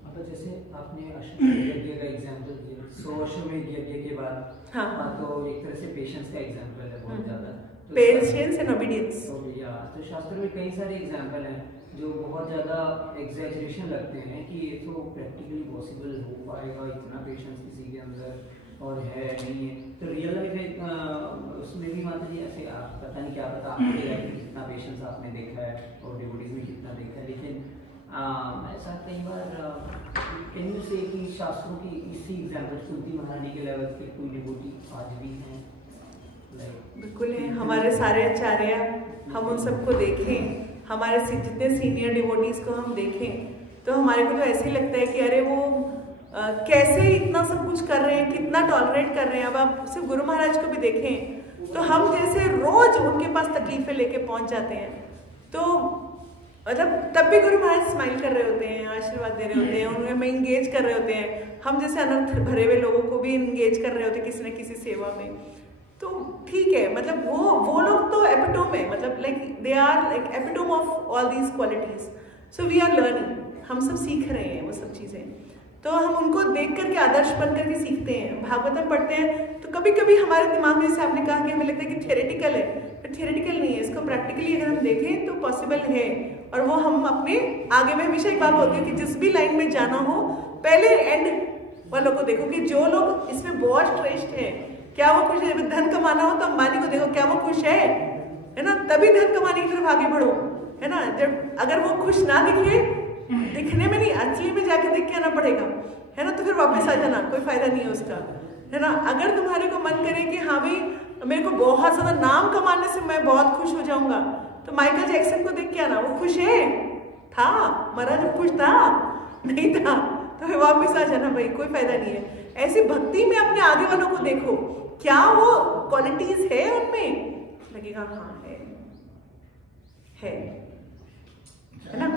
मतलब जैसे आपने अश्वमेध यज्ञ का एग्जांपल दिया, 100 अश्वमेध यज्ञ के बाद हाँ, तो एक तरह से पेशेंस का एग्जांपल है बहुत ज्यादा, पेशेंस एंड ओबीडियंस। तो शास्त्र में कई सारे एग्जांपल हैं जो बहुत ज़्यादा एग्जैजरेशन लगते हैं कि ये तो प्रैक्टिकली पॉसिबल हो पाएगा, इतना पेशेंस किसी के अंदर, और है नहीं है, तो रियल लाइफ उसमें भी माता जी ऐसे आप पता नहीं क्या पता आपकी लाइफ में कितना पेशेंस आपने देखा है और डिवोटीज में कितना देखा है, लेकिन ऐसा कई बार कैन यू से कि शास्त्रों की इसी एग्जाम्पल कुंती महारानी के लेवल पे कोई डिवोटी आज भी हैं? बिल्कुल है, हमारे सारे आचार्य, हम उन सबको देखें, हमारे जितने सीनियर डिवोटीज को हम देखें तो हमारे को तो ऐसे ही लगता है कि अरे वो कैसे इतना सब कुछ कर रहे हैं, कितना टॉलरेट कर रहे हैं। अब आप सिर्फ गुरु महाराज को भी देखें तो हम जैसे रोज उनके पास तकलीफें लेके पहुंच जाते हैं, तो मतलब तब भी गुरु महाराज स्माइल कर रहे होते हैं, आशीर्वाद दे रहे होते हैं, उन्हें इंगेज कर रहे होते हैं। हम जैसे अनर्थ भरे हुए लोगों को भी इंगेज कर रहे होते हैं किसी न किसी सेवा में। तो ठीक है, मतलब वो लोग तो एपिटोम है, मतलब like they are like epitome of all these qualities. So we are learning, हम सब सीख रहे हैं वो सब चीजें, तो हम उनको देख करके आदर्श बन करके सीखते हैं। भागवतम पढ़ते हैं तो कभी कभी हमारे दिमाग में, जैसे आपने कहा कि हमें लगता है कि थियोरेटिकल है, पर थियोरेटिकल नहीं है, इसको प्रैक्टिकली अगर हम देखें तो पॉसिबल है। और वो हम अपने आगे में हमेशा एक बात बोलती है कि जिस भी लाइन में जाना हो पहले एंड वालों को देखो कि जो लोग इसमें बहुत श्रेष्ठ है, क्या वो खुश है। धन कमाना हो तो अंबानी को देखो, क्या वो खुश है ना, तभी धन कमाने की तरफ आगे बढ़ो, है ना। जब अगर वो खुश ना दिखे, दिखने में नहीं असली में जाके देख के आना पड़ेगा, है ना, तो फिर वापस आ जाना, कोई फायदा नहीं है उसका, है ना। अगर तुम्हारे को मन करे कि हाँ भाई मेरे को बहुत ज्यादा नाम कमाने से मैं बहुत खुश हो जाऊंगा, तो माइकल जैक्सन को देख के आना, वो खुश है, था, मरा जब खुश था, नहीं था, तो फिर वापस आ जाना भाई, कोई फायदा नहीं है। ऐसी भक्ति में अपने आगे वालों को देखो, क्या वो क्वालिटीज है उनमें, लगेगा हाँ है ना।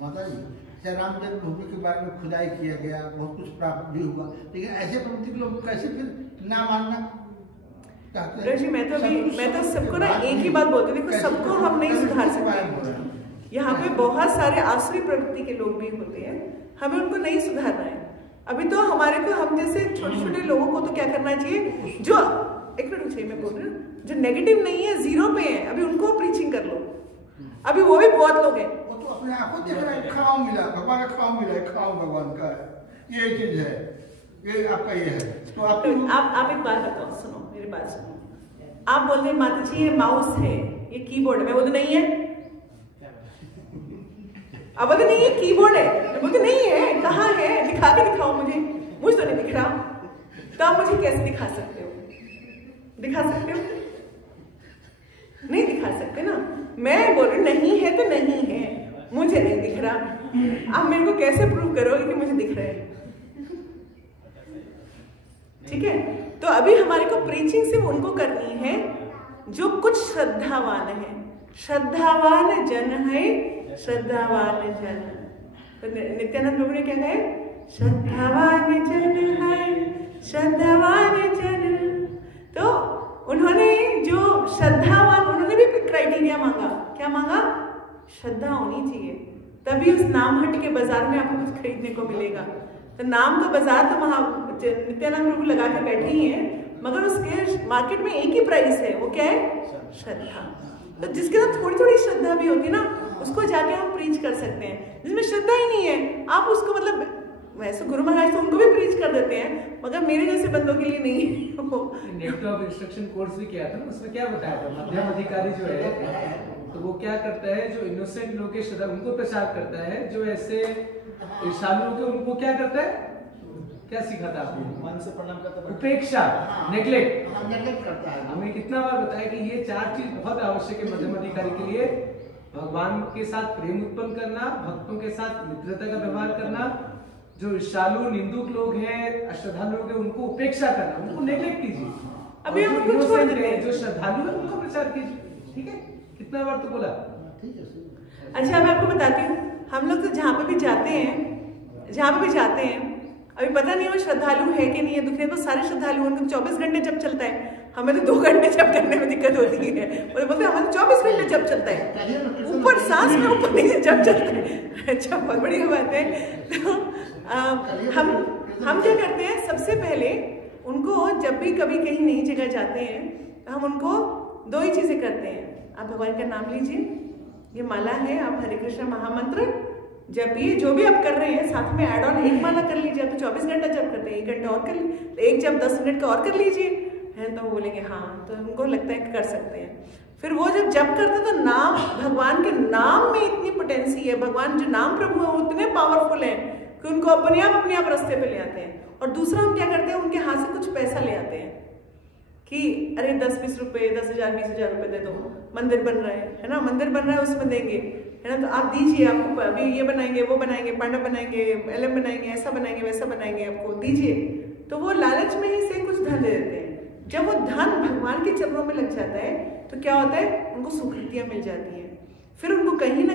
माता जी, श्री राम जन्मभूमि के बारे में खुदाई किया गया, बहुत कुछ प्राप्त भी हुआ, लेकिन ऐसे प्रवृत्ति के लोग कैसे फिर ना मानना चाहते हैं? जी मैं तो सबको ना एक ही बात बोलती हूँ, देखो सबको हम नहीं सुधार सकते। यहाँ पे बहुत सारे आसुरी प्रवृत्ति के लोग भी होते हैं, हमें उनको नहीं सुधारना है। अभी तो हमारे को, हम जैसे छोटे छोटे लोगों को तो क्या करना चाहिए, जो एक मिनट चाहिए, मैं बोल रही हूँ, जो नेगेटिव नहीं है, जीरो पे है, अभी उनको प्रीचिंग कर लो। अभी वो भी बहुत लोग हैं, वो तो अपने आंखों देख रहे हैं, खाओ मिला भगवान का, खाओ मिला, खाओ भगवान का है, ये चीज है, ये आपका ये है। तो आप एक बात बताओ, सुनो मेरी बात सुनो। आप बोलते हैं माता जी ये माउस है, ये कीबोर्ड है, मैं बोलती नहीं है, अब बोलते नहीं ये कीबोर्ड है, मैं बोलती नहीं है, कहाँ है, दिखा के दिखाओ मुझे तो नहीं दिख रहा। तो आप मुझे कैसे दिखा सकते हो, दिखा सकते हो, नहीं दिखा सकते ना। मैं बोल रही नहीं है तो नहीं है, मुझे नहीं दिख रहा, आप मेरे को कैसे प्रूव करोगे कि मुझे दिख रहा है, ठीक है। तो अभी हमारे को प्रीचिंग सिर्फ उनको करनी है जो कुछ श्रद्धावान है, श्रद्धावान जन है, श्रद्धावान जन। तो नित्यानंद प्रभु ने क्या कहा, श्रद्धावान जन है, श्रद्धावान जन। तो उन्होंने जो श्रद्धावान, उन्होंने भी क्राइटेरिया मांगा, क्या मांगा, श्रद्धा होनी चाहिए, तभी उस नामहट के बाजार में आपको कुछ खरीदने को मिलेगा। तो नाम का बाजार तो नित्यानंद प्रभु लगा के बैठे ही हैं, मगर उसके मार्केट में एक ही प्राइस है, वो क्या है, श्रद्धा। तो जिसके साथ थोड़ी थोड़ी श्रद्धा भी होगी ना, उसको जाके हम प्रीच कर सकते हैं। जिसमें श्रद्धा ही नहीं है, आप उसको, मतलब वैसे गुरु महाराज तो उनको भी प्रीच कर देते हैं, मगर मेरे जैसे बंदों के लिए नहीं है। नेट ऑफ इंस्ट्रक्शन कोर्स भी किया था ना, उसमें क्या बताया था, मध्यम अधिकारी जो है तो वो क्या करता है, जो इनोसेंट लोग के श्रद्धा उनको प्रचार करता है, जो ऐसे ईर्ष्यालु लोग उनको क्या करता है, क्या सिखाता है आपको, मन से प्रणाम करता है, उपेक्षा, नेग्लेक्ट करता है। हमें कितना बार बताया कि ये चार चीज बहुत आवश्यक है मध्यम अधिकारी के लिए, भगवान के साथ प्रेम उत्पन्न करना, भक्तों के साथ मित्रता का व्यवहार करना, जो ईर्ष्यालु निंदुक लोग हैं, अश्रद्धालु लोग हैं, उनको उपेक्षा करना, उनको नेग्लेक्ट कीजिए। अभी हम उनको छोड़ देते हैं, जो श्रद्धालु है उनको प्रचार कीजिए, ठीक है। कितना बार तो बोला, ठीक है। अच्छा मैं आपको बताती हूँ, हम लोग तो जहाँ पे भी जाते हैं, अभी पता नहीं वो श्रद्धालु है कि नहीं है, दुखने तो सारे श्रद्धालु, उनको 24 घंटे जब चलता है, हमें तो 2 घंटे जब करने में दिक्कत होती है, बोलते हमें तो 24 घंटे जब चलता है, ऊपर सांस में ऊपर नीचे जब चलता है। अच्छा, बहुत बढ़िया बात है। तो हम क्या करते हैं, सबसे पहले उनको जब भी कभी कहीं नई जगह जाते हैं, तो हम उनको 2 ही चीजें करते हैं। आप भगवान का नाम लीजिए, ये माला है, आप हरे कृष्ण महामंत्र जब ये जो भी आप कर रहे हैं साथ में ऐड ऑन एक माला कर लीजिए। आप तो 24 घंटा जप करते हैं, 1 घंटा और कर लीजिए, एक जब 10 मिनट का और कर लीजिए, है तो वो बोलेंगे हाँ, तो उनको लगता है कि कर सकते हैं। फिर वो जब जप करते तो नाम, भगवान के नाम में इतनी पोटेंसी है, भगवान जो नाम प्रभु है वो इतने पावरफुल हैं कि उनको अपने आप रास्ते पे ले आते हैं। और दूसरा हम क्या करते हैं, उनके हाथ से कुछ पैसा ले आते हैं कि अरे 10-20 रुपए, 10,000 20,000 रुपए दे दो, मंदिर बन रहा है ना, मंदिर बन रहा है उसमें देंगे, है ना, तो आप दीजिए, आपको अभी ये बनाएंगे, वो बनाएंगे, पांडा बनाएंगे, एलएम बनाएंगे, ऐसा बनाएंगे, वैसा बनाएंगे, आपको दीजिए। तो वो लालच में ही से कुछ धन दे देते हैं। जब वो धन भगवान के चरणों में लग जाता है तो क्या होता है, उनको सुकृतियां मिल जाती हैं। फिर उनको कहीं ना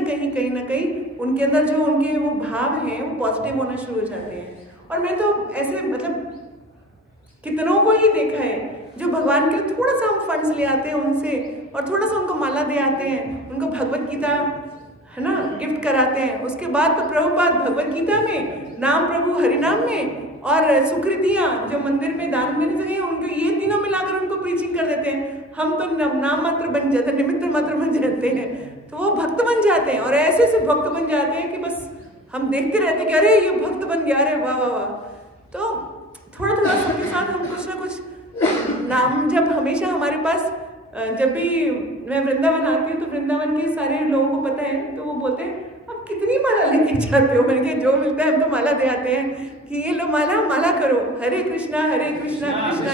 कहीं उनके अंदर जो उनके वो भाव हैं वो पॉजिटिव होना शुरू हो जाते हैं। और मैं तो ऐसे मतलब कितनों को ही देखा है जो भगवान के लिए थोड़ा सा हम फंड्स ले आते हैं उनसे, और थोड़ा सा उनको माला दे आते हैं, उनको भगवत गीता है ना गिफ्ट कराते हैं। उसके बाद तो प्रभुपाद भगवत गीता में, नाम प्रभु हरिनाम में और सुकृतियां जो मंदिर में दान देने से उनको ये तीनों मिलाकर उनको प्रीचिंग कर देते हैं। हम तो नाम मात्र बन जाते हैं, निमित्त मात्र बन जाते हैं, तो वो भक्त बन जाते हैं। और ऐसे ऐसे भक्त बन जाते हैं कि बस हम देखते रहते हैं कि अरे ये भक्त बन गया, अरे वाह वाह वाह। तो थोड़ा थोड़ा उनके साथ हम कुछ ना कुछ नाम, जब हमेशा हमारे पास जब भी मैं वृंदावन आती हूँ तो वृंदावन के सारे लोगों को पता है, तो वो बोलते हैं आप कितनी माला लेके जाते हो, मैंने जो मिलता है हम तो माला दे आते हैं कि ये लो माला करो, हरे कृष्णा कृष्णा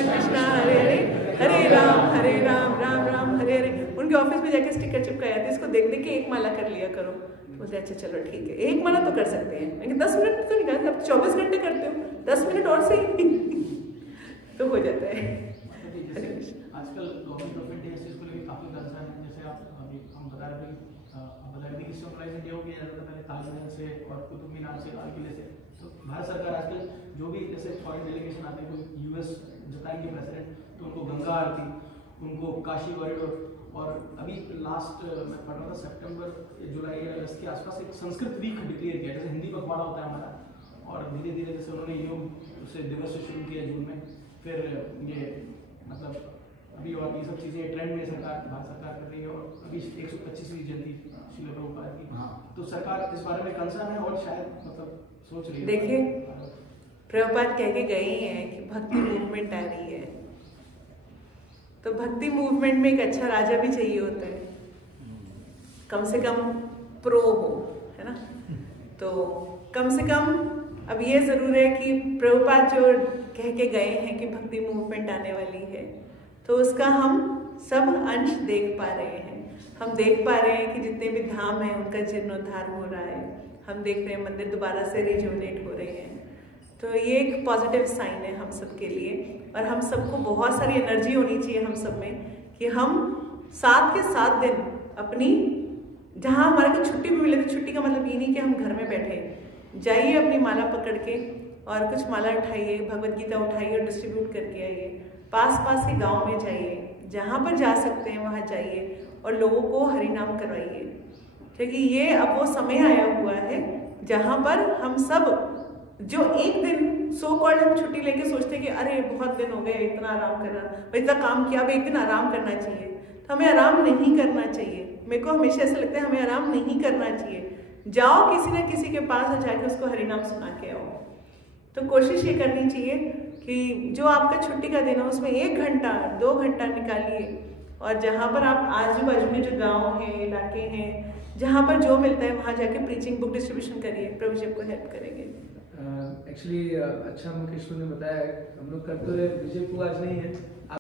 कृष्णा हरे हरे, हरे राम राम राम हरे हरे। उनके ऑफिस में जाके स्टिकर चिपकाए जाते हैं, इसको देख देख के एक माला कर लिया करो। बोलते अच्छा चलो ठीक है, एक माला तो कर सकते हैं, लेकिन 10 मिनट तो निकाल, अब 24 घंटे करते हो, 10 मिनट और से ही तो हो जाता है। आजकल गवर्नमेंट ऑफ इंडिया इस चीज़ को लेकर काफ़ी कंसर्न है। जैसे आप अभी हम बता रहे थे कि सिंक्रोनाइज इंडिया हो गया जाता था पहले ताजमहल से और कुतुब मीनार से, लाल किले से। तो भारत सरकार आजकल जो भी जैसे फॉरेन डेलीगेशन आते हैं, कोई यूएस जताएंगे प्रेसिडेंट, तो उनको गंगा आरती, उनको काशी कॉरिडोर, और अभी लास्ट मैं पढ़ रहा था सितंबर जुलाई या अगस्त के आसपास एक संस्कृत वीक डिक्लेयर किया, जैसे हिंदी पखवाड़ा होता है हमारा, और धीरे धीरे जैसे उन्होंने योग उसे दिवस से शुरू किया जून में, फिर ये मतलब अभी और ये सब चीज़ें ट्रेंड में भारत सरकार कर रही है। और अभी 125वीं जयंती श्रील प्रभुपाद की, तो सरकार इस बारे में कंसर्न है और शायद मतलब सोच रही है। देखिए प्रभुपाद कह के गए ही हैं कि भक्ति मूवमेंट आ रही है, तो भक्ति मूवमेंट में एक अच्छा राजा भी चाहिए होता है, कम से कम प्रो हो, है ना। तो कम से कम अब ये जरूर है कि प्रभुपाद जो कह के गए हैं कि भक्ति मूवमेंट आने वाली है, तो उसका हम सब अंश देख पा रहे हैं। हम देख पा रहे हैं कि जितने भी धाम हैं उनका जीर्णोद्धार हो रहा है, हम देख रहे हैं मंदिर दोबारा से रिजुवनेट हो रहे हैं। तो ये एक पॉजिटिव साइन है हम सब के लिए, और हम सबको बहुत सारी एनर्जी होनी चाहिए हम सब में कि हम 7 के 7 दिन अपनी, जहाँ हमारे को छुट्टी भी मिले, तो छुट्टी का मतलब ये नहीं कि हम घर में बैठे, जाइए अपनी माला पकड़ के और कुछ माला उठाइए, भगवत गीता उठाइए और डिस्ट्रीब्यूट करके आइए। पास के गांव में जाइए, जहाँ पर जा सकते हैं वहाँ जाइए और लोगों को हरिनाम करवाइए, क्योंकि ये अब वो समय आया हुआ है जहाँ पर हम सब जो एक दिन सो कॉल्ड हम छुट्टी लेके सोचते कि अरे बहुत दिन हो गए, इतना आराम करना, इतना काम किया, अब एक दिन आराम करना चाहिए, तो हमें आराम नहीं करना चाहिए। मेरे को हमेशा ऐसा लगता है हमें आराम नहीं करना चाहिए। जाओ किसी न किसी के पास और जाके उसको हरिनाम सुना के आओ। तो कोशिश ये करनी चाहिए कि जो आपका छुट्टी का दिन है उसमें 1 घंटा 2 घंटा निकालिए, और जहाँ पर आप आजू बाजू में जो गांव हैं, इलाके हैं, जहाँ पर जो मिलता है वहाँ जाके प्रीचिंग बुक डिस्ट्रीब्यूशन करिए, प्रभु जी आपको हेल्प करेंगे। एक्चुअली अच्छा मुकेश ने बताया, हम लोग करते हुए विजय को आज नहीं है।